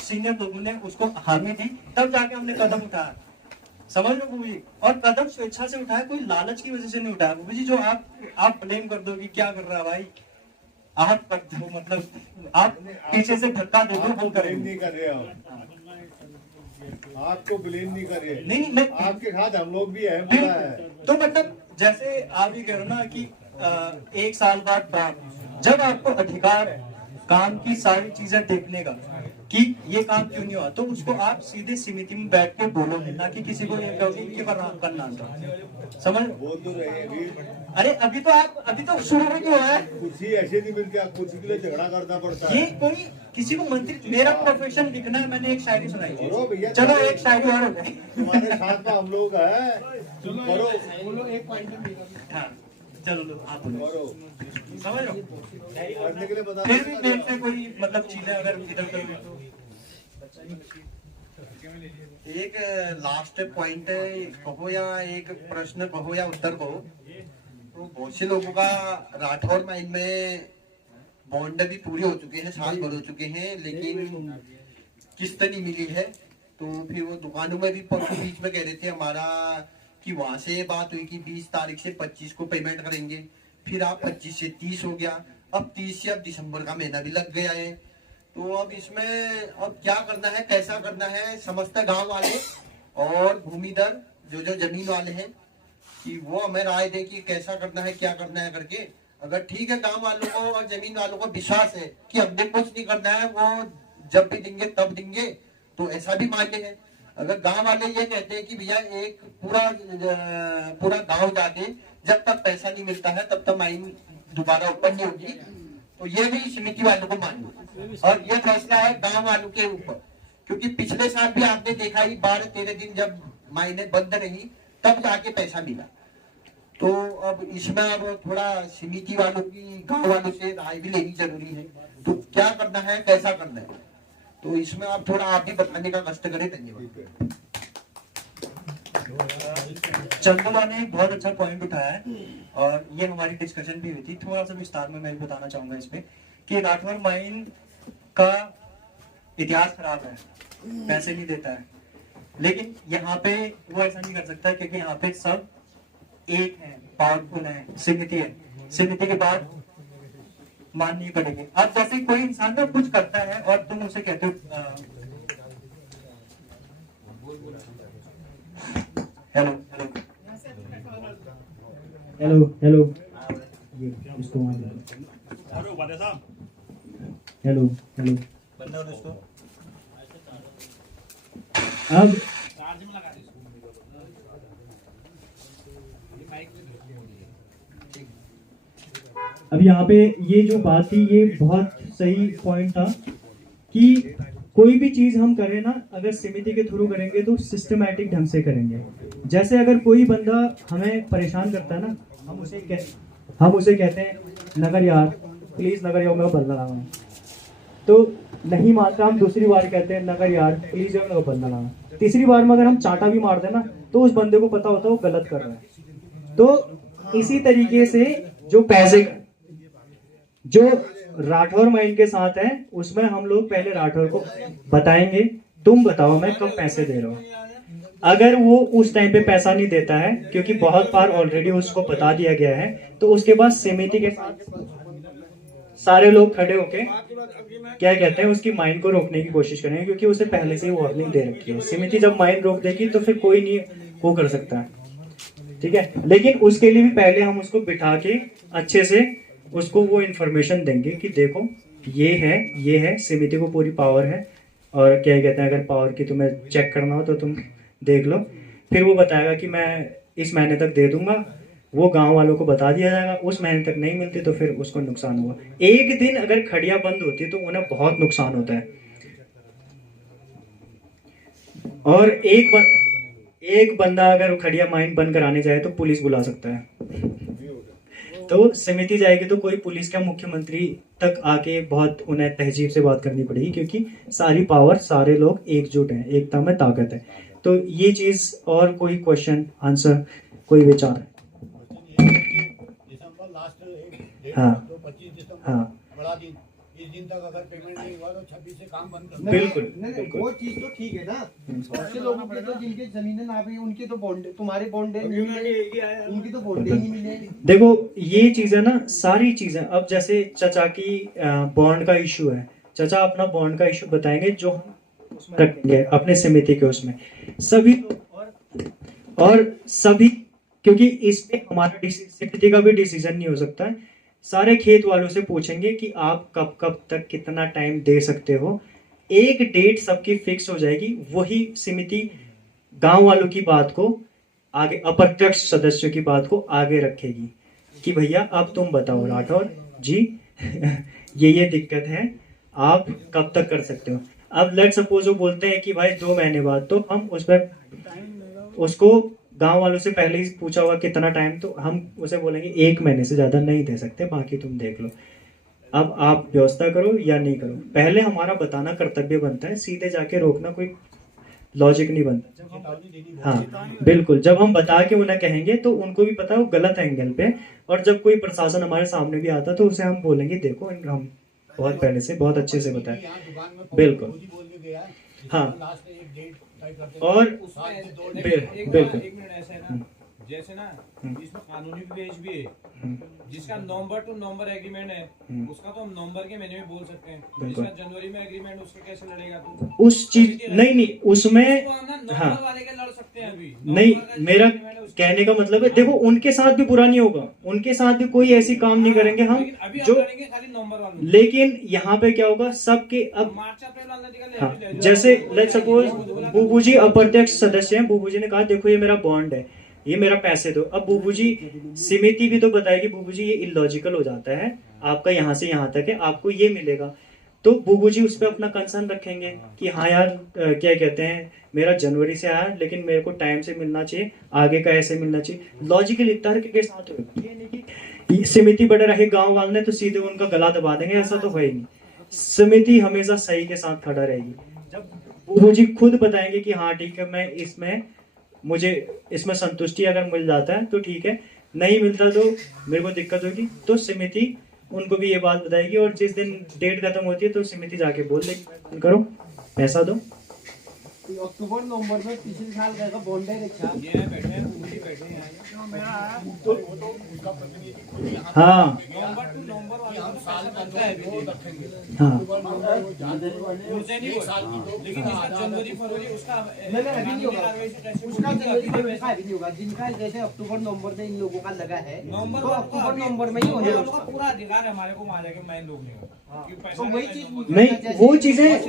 सीनियर लोगों ने उसको हामी दी तब जाके हमने कदम उठाया, समझ लो बबू जी। और कदम स्वेच्छा से उठाया, कोई लालच की वजह से नहीं उठाया बबू जी। जो आप ब्लेम कर दो कि क्या कर रहा है भाई, आप कर दो, मतलब आप पीछे से धक्का दे दो, हम करेंगे। नहीं कर रहे आपको ब्लेम नहीं कर रहे, नहीं मैं आपके साथ हम लोग भी है। तो मतलब जैसे आप ये कह रहे हो ना कि 1 साल बाद जब आपको अधिकार है काम की सारी चीजें देखने का कि ये काम क्यों नहीं हुआ, तो उसको आप सीधे समिति में बैठ के बोलोगे, ना कि किसी को ये कहोगे कि करना समझ बोल तो रहे अभी। अरे अभी तो शुरू में क्यों है, कुर्सी ऐसे नहीं मिलती, आप कुर्सी के लिए झगड़ा करना पड़ता है। ये कोई किसी को मंत्री, मेरा प्रोफेशन लिखना है, मैंने एक शायरी सुनाई थी, चलो एक शायरी और हो गई, तुम्हारे साथ में हम लोग है, करो बोलो एक पॉइंट। हाँ चलो लो आप करो, समझ लो, करने के लिए बता। फिर भी देखते कोई मतलब चीजें अगर इधर करोगे तो। एक लास्ट पॉइंट कहो या एक प्रश्न कहो या उत्तर कहो, तो बहुत से लोगों का राठौर माइन में बॉन्ड भी पूरे हो चुके हैं, साल भर हो चुके हैं, लेकिन किस्त नहीं मिली है। तो फिर वो दुकानों में भी परसों बीच में कह रहे थे हमारा कि वहां से बात हुई कि 20 तारीख से 25 को पेमेंट करेंगे, फिर आप 25 से 30 हो गया, अब 30 से अब दिसंबर का महीना भी लग गया है। तो अब इसमें अब क्या करना है, कैसा करना है, समस्त गांव वाले और भूमिधर जो जमीन वाले हैं कि वो हमें राय दे कि कैसा करना है, क्या करना है करके। अगर ठीक है गांव वालों को और जमीन वालों को विश्वास है कि हमने कुछ नहीं करना है, वो जब भी देंगे तब देंगे, तो ऐसा भी मान्य है। अगर गांव वाले ये कहते हैं कि भैया एक पूरा गांव जाके जब तक पैसा नहीं मिलता है तब तक माइन दोबारा ओपन नहीं होगी, तो ये भी समिति वालों को मान्य, और ये फैसला है गांव वालों के ऊपर। क्योंकि पिछले साल भी आपने देखा ही 12-13 दिन जब माइने बंद रही तब जाके पैसा मिला। तो अब इसमें अब थोड़ा समिति वालों की गांव वालों से राय भी लेनी जरूरी है, तो क्या करना है, कैसा करना है, तो इसमें आप थोड़ा आप भी बताने का कष्ट करें। धन्यवाद। चंदुला ने एक बहुत अच्छा पॉइंट उठाया है और ये हमारी डिस्कशन भी हुई थी, थोड़ा सा विस्तार में मैं बताना चाहूंगा इसमें कि राठौर माइन का इतिहास खराब है, पैसे नहीं देता है, लेकिन यहाँ पे वो ऐसा नहीं कर सकता क्योंकि यहाँ पे सब एक है, पावरफुल है, समिति है, समिति के बाद माननी पड़ेगी। अब जैसे कोई इंसान ना कुछ करता है और तुम उसे कहते हो हेलो हेलो हेलो इसको हेलो हेलो अब यहाँ पे ये जो बात थी ये बहुत सही पॉइंट था कि कोई भी चीज हम करें ना, अगर समिति के थ्रू करेंगे तो सिस्टमैटिक ढंग से करेंगे। जैसे अगर कोई बंदा हमें परेशान करता है ना, हम उसे कहते हैं नगर यार प्लीज नगर यार मेरा बदला लाना, तो नहीं मानता, हम दूसरी बार कहते हैं नगर यार प्लीज मेरा बदला लाना, तीसरी बार में अगर हम चाटा भी मार देना तो उस बंदे को पता होता है वो गलत कर रहा है। तो इसी तरीके से जो पैसे जो राठौर माइन के साथ है उसमें हम लोग पहले राठौर को बताएंगे तुम बताओ मैं कब पैसे दे रहा हूँ। अगर वो उस टाइम पे पैसा नहीं देता है, क्योंकि बहुत बार ऑलरेडी उसको बता दिया गया है, तो उसके बाद समिति के साथ सारे लोग खड़े होके क्या कहते हैं उसकी माइन को रोकने की कोशिश करेंगे, क्योंकि उसे पहले से ही वार्निंग दे रखी है। समिति जब माइन रोक देगी तो फिर कोई नहीं वो कर सकता है, ठीक है। लेकिन उसके लिए भी पहले हम उसको बिठा के अच्छे से उसको वो इन्फॉर्मेशन देंगे कि देखो ये है, समिति को पूरी पावर है, और क्या कहते हैं, अगर पावर की तुम्हें चेक करना हो तो तुम देख लो। फिर वो बताएगा कि मैं इस महीने तक दे दूंगा, वो गांव वालों को बता दिया जाएगा। उस महीने तक नहीं मिलती तो फिर उसको नुकसान होगा। एक दिन अगर खड़िया बंद होती तो उन्हें बहुत नुकसान होता है। और एक बंदा अगर खड़िया माइन बंद कराने जाए तो पुलिस बुला सकता है। तो समिति जाएगी तो कोई पुलिस का मुख्यमंत्री तक आके बहुत उन्हें तहजीब से बात करनी पड़ेगी, क्योंकि सारी पावर, सारे लोग एकजुट हैं, एकता में ताकत है। तो ये चीज, और कोई क्वेश्चन आंसर, कोई विचार? दिसंबर लास्ट हाँ 25 दिसंबर हाँ बड़ा दिन, इस दिन तक अगर पेमेंट नहीं हुआ तो 26 से काम बंद कर बिल्कुल नहीं, वो चीज तो ठीक है ना। ऐसे लोगों के तो जिनके जमीनें ना भी, उनके तो बॉन्ड, तुम्हारे बॉन्ड नहीं मिले, उनकी तो बॉन्ड ही नहीं मिले। देखो ये चीज है ना, सारी चीजें। अब जैसे चचा की बॉन्ड का इशू है, चचा अपना बॉन्ड का इशू बताएंगे जो हम उसमें रखेंगे अपने समिति के उसमें सभी, और सभी, क्योंकि इस पे हमारा समिति का भी डिसीजन नहीं हो सकता है। सारे खेत वालों से पूछेंगे कि आप कब कब तक कितना टाइम दे सकते हो। एक डेट सबकी फिक्स हो जाएगी, वही समिति गांव वालों की बात को आगे, अप्रत्यक्ष सदस्यों की बात को आगे रखेगी कि भैया अब तुम बताओ राठौर जी ये दिक्कत है, आप कब तक कर सकते हो। अब लेट सपोज वो बोलते हैं कि भाई 2 महीने बाद, तो हम उस पर उसको गांव वालों से पहले ही पूछा होगा कितना टाइम, तो हम उसे बोलेंगे 1 महीने से ज्यादा नहीं दे सकते, बाकी तुम देख लो, अब आप व्यवस्था करो या नहीं करो। पहले हमारा बताना कर्तव्य बनता है, सीधे जाके रोकना कोई लॉजिक नहीं बनता। हाँ बिल्कुल, जब हम बता के उन्हें कहेंगे तो उनको भी पता है वो गलत एंगल पे, और जब कोई प्रशासन हमारे सामने भी आता तो उसे हम बोलेंगे देखो हम बहुत पहले से बहुत अच्छे से बताए। बिल्कुल हाँ, और बिल्कुल एक मिनट ऐसा है ना, जैसे ना इसमें कानूनी पेज भी है, जिसका नवंबर टू नवंबर एग्रीमेंट है उसका तो हम नवंबर के महीने में बोल सकते हैं, जिसका जनवरी में एग्रीमेंट उसका कैसे लड़ेगा तू? उस चीज नहीं उसमें हाँ वाले के लड़ सकते हैं अभी नहीं, मेरा कहने का मतलब है देखो उनके साथ भी बुरा नहीं होगा, उनके साथ भी कोई ऐसी काम नहीं करेंगे हम जो, खाली नवंबर वाले। लेकिन यहाँ पे क्या होगा सबके, अब मार्च अप्रैल वाले हाँ, जैसे लेट सपोज बूबू जी अप्रत्यक्ष सदस्य हैं, बूबू जी ने कहा देखो ये मेरा बॉन्ड है, ये मेरा पैसे दो। अब बूबू जी, समिति भी तो बताएगी बूबू जी ये इलॉजिकल हो जाता है, आपका यहाँ से यहाँ तक है, आपको ये मिलेगा। तो बूबू जी उस पर अपना कंसर्न रखेंगे कि हाँ यार क्या कहते हैं, मेरा जनवरी से आया लेकिन मेरे को टाइम से मिलना चाहिए, आगे का ऐसे मिलना चाहिए। लॉजिकल तर्क के साथ होगा, ये नहीं कि समिति बड़े रहे गांव वाले तो सीधे उनका गला दबा देंगे, ऐसा तो है ही नहीं। समिति हमेशा सही के साथ खड़ा रहेगी। जब बूबू जी खुद बताएंगे कि हाँ ठीक है, मैं इसमें, मुझे इसमें संतुष्टि अगर मिल जाता है तो ठीक है, नहीं मिलता तो मेरे को दिक्कत होगी, तो समिति उनको भी ये बात बताएगी, और जिस दिन डेट खत्म होती है तो समिति जाके बोल देगी करो पैसा दो। अक्टूबर नवंबर में पिछले साल का बॉन्ड है रखा, ये बैठे हैं पूरी बैठे हैं तो उसका प्रतिनिधि हाँ नवंबर टू नवंबर वाले हम साल का दो रखेंगे, हाँ एक साल की दो, लेकिन इसका जनवरी फरवरी उसका नहीं अभी नहीं होगा, उसका जनवरी फरवरी का अभी नहीं होगा। जिनका जैसे अक्टूबर नवंबर में इन लोगों का लगा है तो अक्टूबर नवंबर में ही होने उसका पूरा अधिकार है हमारे को वहां जाके मैन रोकने का। तो वही चीज नहीं, वो चीजें,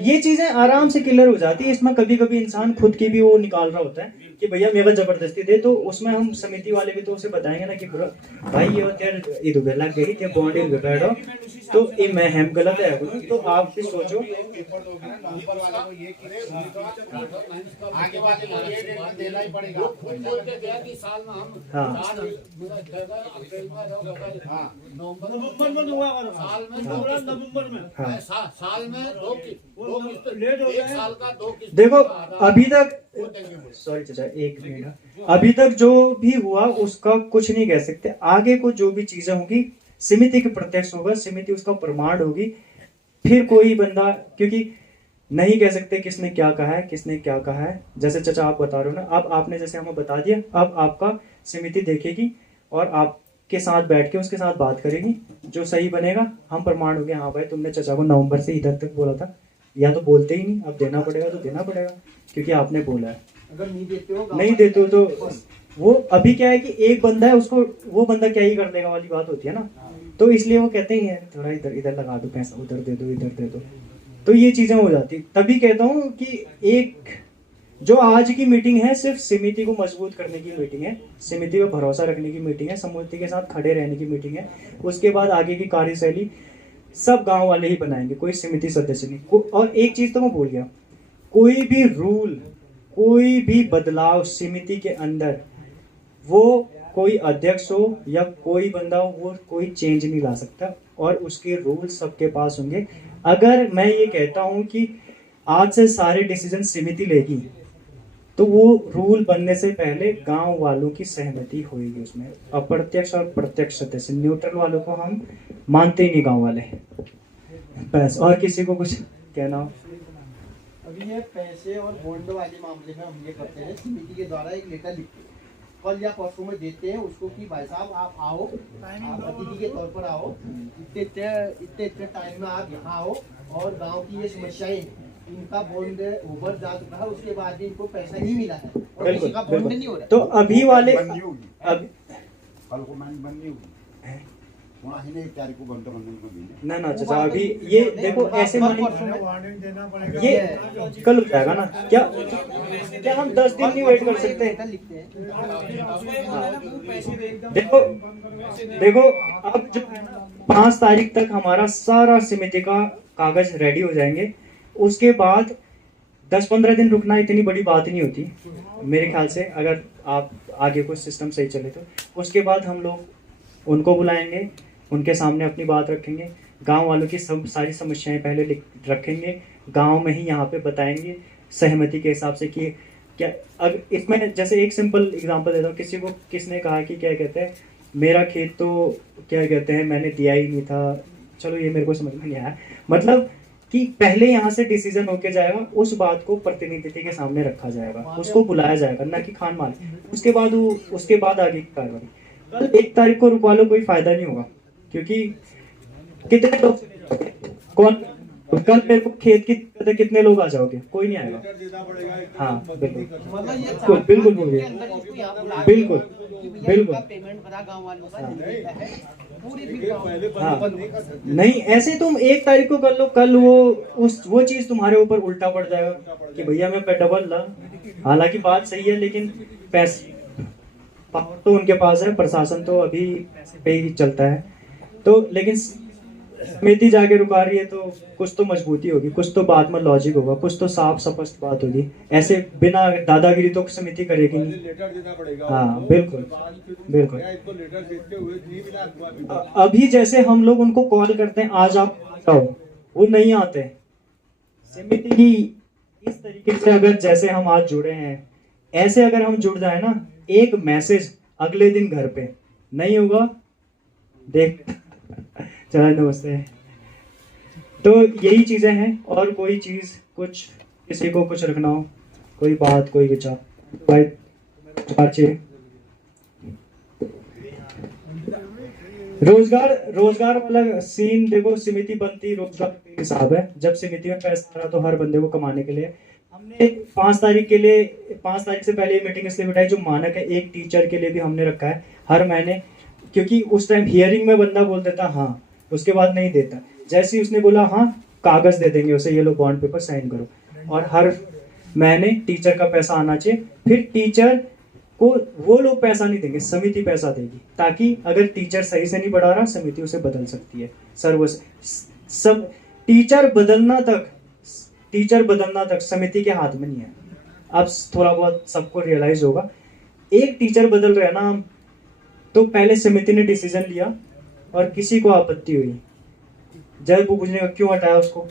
ये चीजें आराम से क्लियर हो जाती है। इसमें कभी कभी इंसान खुद की भी वो निकाल रहा होता है कि भैया मेरे को जबरदस्ती दे, तो उसमें हम समिति वाले भी तो उसे बताएंगे ना कि भाई ये तेरे इधर लग गई ते बॉन्ड इन बैठो तो ये मैं हम गलत है, तो आप भी सोचो। आगे वाले को ये डेट देना ही पड़ेगा। बोलते गया कि साल में हम नवंबर में हुआ, साल में नवंबर में, साल में दो किस्त लेट हो गए, साल का 2 किस्त। देखो अभी तक, सॉरी चाचा एक मिनट, अभी तक जो भी हुआ उसका कुछ नहीं कह सकते। आगे को जो भी चीजें होंगी समिति के प्रत्यक्ष होगा, समिति उसका प्रमाण होगी, फिर कोई बंदा, क्योंकि नहीं कह सकते किसने क्या कहा है, किसने क्या कहा है। जैसे चाचा आप बता रहे हो ना, अब आपने जैसे हमें बता दिया, अब आपका समिति देखेगी और आपके साथ बैठ के उसके साथ बात करेगी, जो सही बनेगा हम प्रमाण हो गया हाँ भाई तुमने चाचा को नवंबर से इधर तक बोला था, या तो बोलते ही नहीं, अब देना पड़ेगा तो देना पड़ेगा क्योंकि आपने बोला है। अगर नहीं देते हो नहीं देते हो तो वो अभी क्या है कि एक बंदा है, उसको वो बंदा क्या ही कर लेगा वाली बात होती है ना। तो इसलिए वो कहते ही हैं थोड़ा इधर इधर लगा दो पैसा, उधर दे दो, इधर दे दो, तो ये चीजें हो जाती। तभी कहता हूँ कि एक जो आज की मीटिंग है सिर्फ समिति को मजबूत करने की मीटिंग है, समिति पर भरोसा रखने की मीटिंग है, समिति के साथ खड़े रहने की मीटिंग है। उसके बाद आगे की कार्यशैली सब गांव वाले ही बनाएंगे, कोई समिति सदस्य नहीं। और एक चीज तो मैं भूल गया, कोई भी रूल, कोई भी बदलाव समिति के अंदर, वो कोई अध्यक्ष हो या कोई बंदा हो, वो कोई चेंज नहीं ला सकता, और उसके रूल सबके पास होंगे। अगर मैं ये कहता हूं कि आज से सारे डिसीजन समिति लेगी, तो वो रूल बनने से पहले गांव वालों की सहमति होगी उसमें। अप्रत्यक्ष और प्रत्यक्ष सदस्य, न्यूट्रल वालों को हम मानते ही नहीं गांव वाले। बस, और किसी को कुछ कहना हो? अभी ये पैसे और बॉन्ड वाले मामले में हम ये करते हैं, समिति के द्वारा एक लेटर लिखते हैं, कल या परसों में देते हैं उसको कि भाई साहब आप आओ, आप अतिथि के तौर पर आओ, इतने टाइम में आप यहाँ आओ, और गांव की ये समस्याएं, इनका बॉन्ड ओवर जा चुका है, उसके बाद भी इनको पैसा नहीं मिला है और किसी का बॉन्ड नहीं हो रहा है। तो अभी वाले कल को बंद नहीं होगी, वहाँ ही नहीं तारीख को बंद करने को भी ना चाचा, अभी ये देखो ऐसे ये कल हो जाएगा ना, क्या हम 10 दिन नहीं वेट कर सकते? देखो अब जो 5 तारीख तक हमारा सारा समिति का कागज रेडी हो जाएंगे, उसके बाद 10-15 दिन रुकना इतनी बड़ी बात नहीं होती मेरे ख्याल से, अगर आप आगे कुछ सिस्टम सही चले तो। उसके बाद हम लोग उनको बुलाएंगे, उनके सामने अपनी बात रखेंगे, गांव वालों की सब सारी समस्याएं पहले रखेंगे, गांव में ही यहाँ पे बताएंगे सहमति के हिसाब से कि क्या। अब इसमें जैसे एक सिंपल एग्जांपल देता हूँ, किसी को किसने कहा कि क्या कहते हैं मेरा खेत तो क्या कहते हैं मैंने दिया ही नहीं था, चलो ये मेरे को समझ में नहीं आया, मतलब कि पहले यहाँ से डिसीजन होके जाएगा, उस बात को प्रतिनिधि के सामने रखा जाएगा, उसको बुलाया जाएगा, ना कि खान मान। उसके बाद आगे की कार्रवाई। कल 1 तारीख को रुकवा लो, कोई फायदा नहीं होगा, क्योंकि कितने लोग कल मेरे को खेत की कितने लोग आ जाओगे? कोई नहीं आएगा। हाँ बिल्कुल बिल्कुल बोलिए, बिल्कुल बिल्कुल हाँ। नहीं ऐसे तुम 1 तारीख को कर लो, कल वो चीज तुम्हारे ऊपर उल्टा पड़ जाएगा कि भैया मैं डबल ला। हालांकि बात सही है, लेकिन पैसे पावर तो उनके पास है, प्रशासन तो अभी पैसे पे ही चलता है, तो लेकिन समिति जाके रुका रही है, तो कुछ तो मजबूती होगी, कुछ तो बात में लॉजिक होगा, कुछ तो साफ स्पष्ट बात होगी। ऐसे बिना दादागिरी तो समिति करेगी नहीं। हाँ बिल्कुल बिल्कुल। अभी जैसे हम लोग उनको कॉल करते हैं आज आप आओ, वो नहीं आते। समिति की इस तरीके से अगर जैसे हम आज जुड़े हैं, ऐसे अगर हम जुड़ जाए ना, एक मैसेज अगले दिन घर पे नहीं होगा, देख चलो नमस्ते। तो यही चीजें हैं, और कोई चीज कुछ किसी को कुछ रखना हो, कोई बात कोई विचार भाई चाहिए। रोजगार वाला सीन देखो, समिति बनती रोजगार के हिसाब है। जब समिति में पैसा आ रहा तो हर बंदे को कमाने के लिए हमने 5 तारीख से पहले मीटिंग इसलिए बिठाई, जो मानक है एक टीचर के लिए भी हमने रखा है हर महीने, क्योंकि उस टाइम हियरिंग में बंदा बोल देता हाँ, उसके बाद नहीं देता। जैसे ही उसने बोला हाँ कागज दे देंगे उसे, ये लो बॉन्ड पेपर साइन करो, और हर महीने टीचर का पैसा आना चाहिए। फिर टीचर को वो लोग पैसा नहीं देंगे, समिति पैसा देगी, ताकि अगर टीचर सही से नहीं पढ़ा रहा समिति उसे बदल सकती है। सब टीचर बदलना तक समिति के हाथ में नहीं है। अब थोड़ा बहुत सबको रियलाइज होगा, एक टीचर बदल रहे ना, तो पहले समिति ने डिसीजन लिया और किसी को आपत्ति हुई, जब वो पूछने का क्यों हटाया उसको,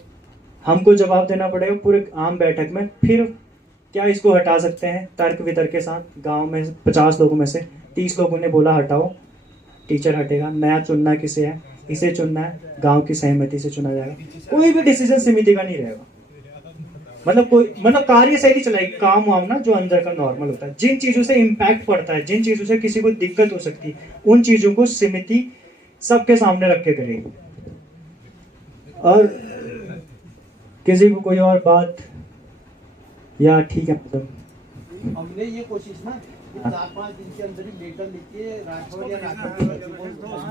हमको जवाब देना पड़ेगा पूरे आम बैठक में। फिर क्या इसको हटा सकते हैं तर्क वितर्क के साथ? गांव में 50 लोगों में से 30 लोगों ने बोला हटाओ, टीचर हटेगा। नया चुनना किसे है? इसे चुनना है, गांव की सहमति से चुना जाएगा। कोई भी डिसीजन समिति का नहीं रहेगा, मतलब कार्यशैली चलाएगी, काम वाम ना जो अंदर का नॉर्मल होता है। जिन चीजों से इम्पैक्ट पड़ता है, जिन चीजों से किसी को दिक्कत हो सकती है, उन चीजों को समिति सबके सामने रख के करेगी। और किसी को कोई और बात या ठीक है, मतलब हमने ये कोशिश ना 4-5 दिन के अंदर ही लेटर लिख के राठौर या राठौर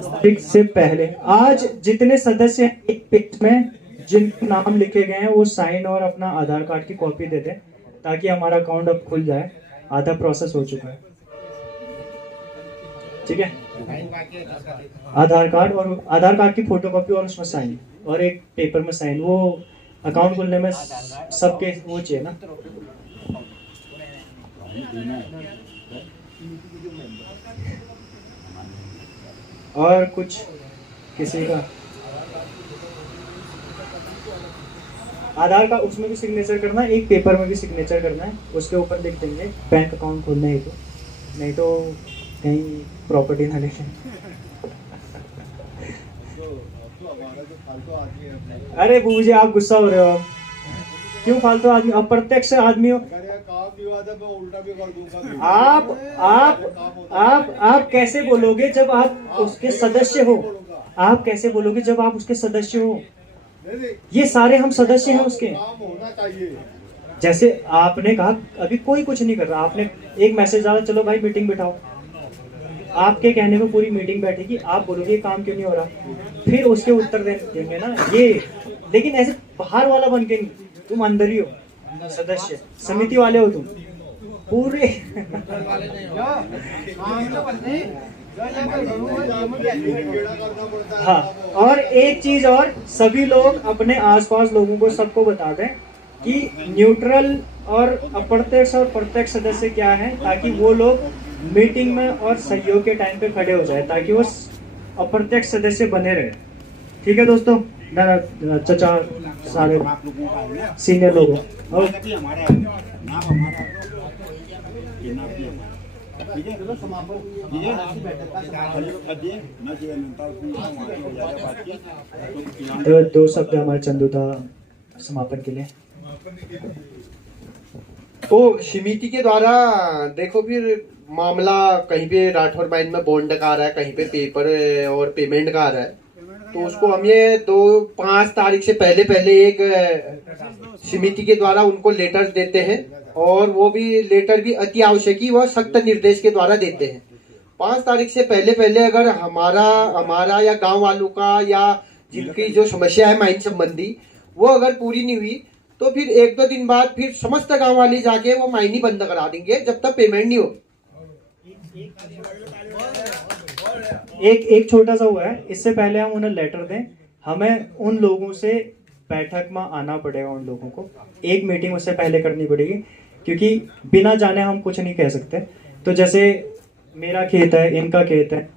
तारीख से पहले आज जितने सदस्य हैं, एक पेज में जिनके नाम लिखे गए हैं वो साइन और अपना आधार कार्ड की कॉपी दे दें ताकि हमारा अकाउंट अब खुल जाए। आधा प्रोसेस हो चुका है, ठीक है। आधार कार्ड की फोटोकॉपी और उसमें साइन और एक पेपर में साइन, वो अकाउंट खुलने में सबके वो चाहिए ना। और कुछ किसी का आधार का उसमें भी सिग्नेचर करना है, एक पेपर में भी सिग्नेचर करना है, उसके ऊपर लिख देंगे बैंक अकाउंट खोलना है, तो नहीं तो कहीं प्रॉपर्टी ना लेके। अरे बूझे आप गुस्सा हो रहे हो, क्यों फालतू आदमी, अप्रत्यक्ष आदमी हो आप कैसे बोलोगे जब आप उसके सदस्य हो? आप कैसे बोलोगे जब आप उसके सदस्य हो? ये सारे हम सदस्य हैं उसके। जैसे आपने कहा अभी कोई कुछ नहीं कर रहा, आपने एक मैसेज डाला चलो भाई मीटिंग बिठाओ, आपके कहने पे पूरी मीटिंग बैठेगी, आप बोलोगे काम क्यों नहीं हो रहा, फिर उसके उत्तर देंगे ना ये। लेकिन ऐसे बाहर वाला बन के नहीं, तुम अंदर ही हो, सदस्य समिति वाले हो तुम पूरे। हाँ, और एक चीज और, सभी लोग अपने आसपास लोगों को सबको बता दें कि न्यूट्रल और अप्रत्यक्ष और प्रत्यक्ष सदस्य क्या है, ताकि वो लोग मीटिंग में और सहयोग के टाइम पे खड़े हो जाए, ताकि वो अप्रत्यक्ष सदस्य बने रहे। ठीक है दोस्तों, चचा सारे सीनियर लोग दो शब्द हमारे चंदुता समापन के लिए। तो समिति के द्वारा देखो फिर मामला कहीं पे राठौर माइन में बॉन्ड का आ रहा है, कहीं पे पेपर और पेमेंट का आ रहा है, तो उसको हम ये 5 तारीख से पहले एक समिति के द्वारा उनको लेटर देते हैं, और वो भी लेटर भी अति आवश्यक व सख्त निर्देश के द्वारा देते हैं। 5 तारीख से पहले अगर हमारा या गांव वालों का या जिनकी जो समस्या है माइन संबंधी वो अगर पूरी नहीं हुई तो फिर 1-2 दिन बाद फिर समस्त गांव वाले जाके वो माइन ही बंद करा देंगे जब तक पेमेंट नहीं हो। एक छोटा सा हुआ है, इससे पहले हम उन्हें लेटर दें, हमें उन लोगों से बैठक में आना पड़ेगा, उन लोगों को एक मीटिंग उससे पहले करनी पड़ेगी, क्योंकि बिना जाने हम कुछ नहीं कह सकते। तो जैसे मेरा खेत है, इनका खेत है,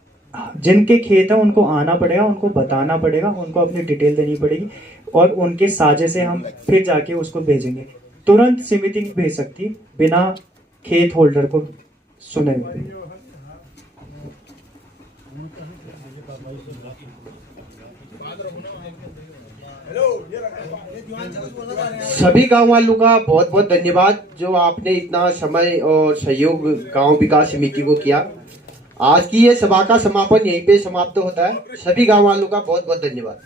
जिनके खेत है उनको आना पड़ेगा, उनको बताना पड़ेगा, उनको अपनी डिटेल देनी पड़ेगी, और उनके साझे से हम फिर जाके उसको भेजेंगे। तुरंत समिति नहीं भेज सकती बिना खेत होल्डर को सुने हुए। सभी गांव वालों का बहुत बहुत धन्यवाद जो आपने इतना समय और सहयोग गांव विकास समिति को किया। आज की ये सभा का समापन यहीं पे समाप्त होता है। सभी गांव वालों का बहुत बहुत धन्यवाद।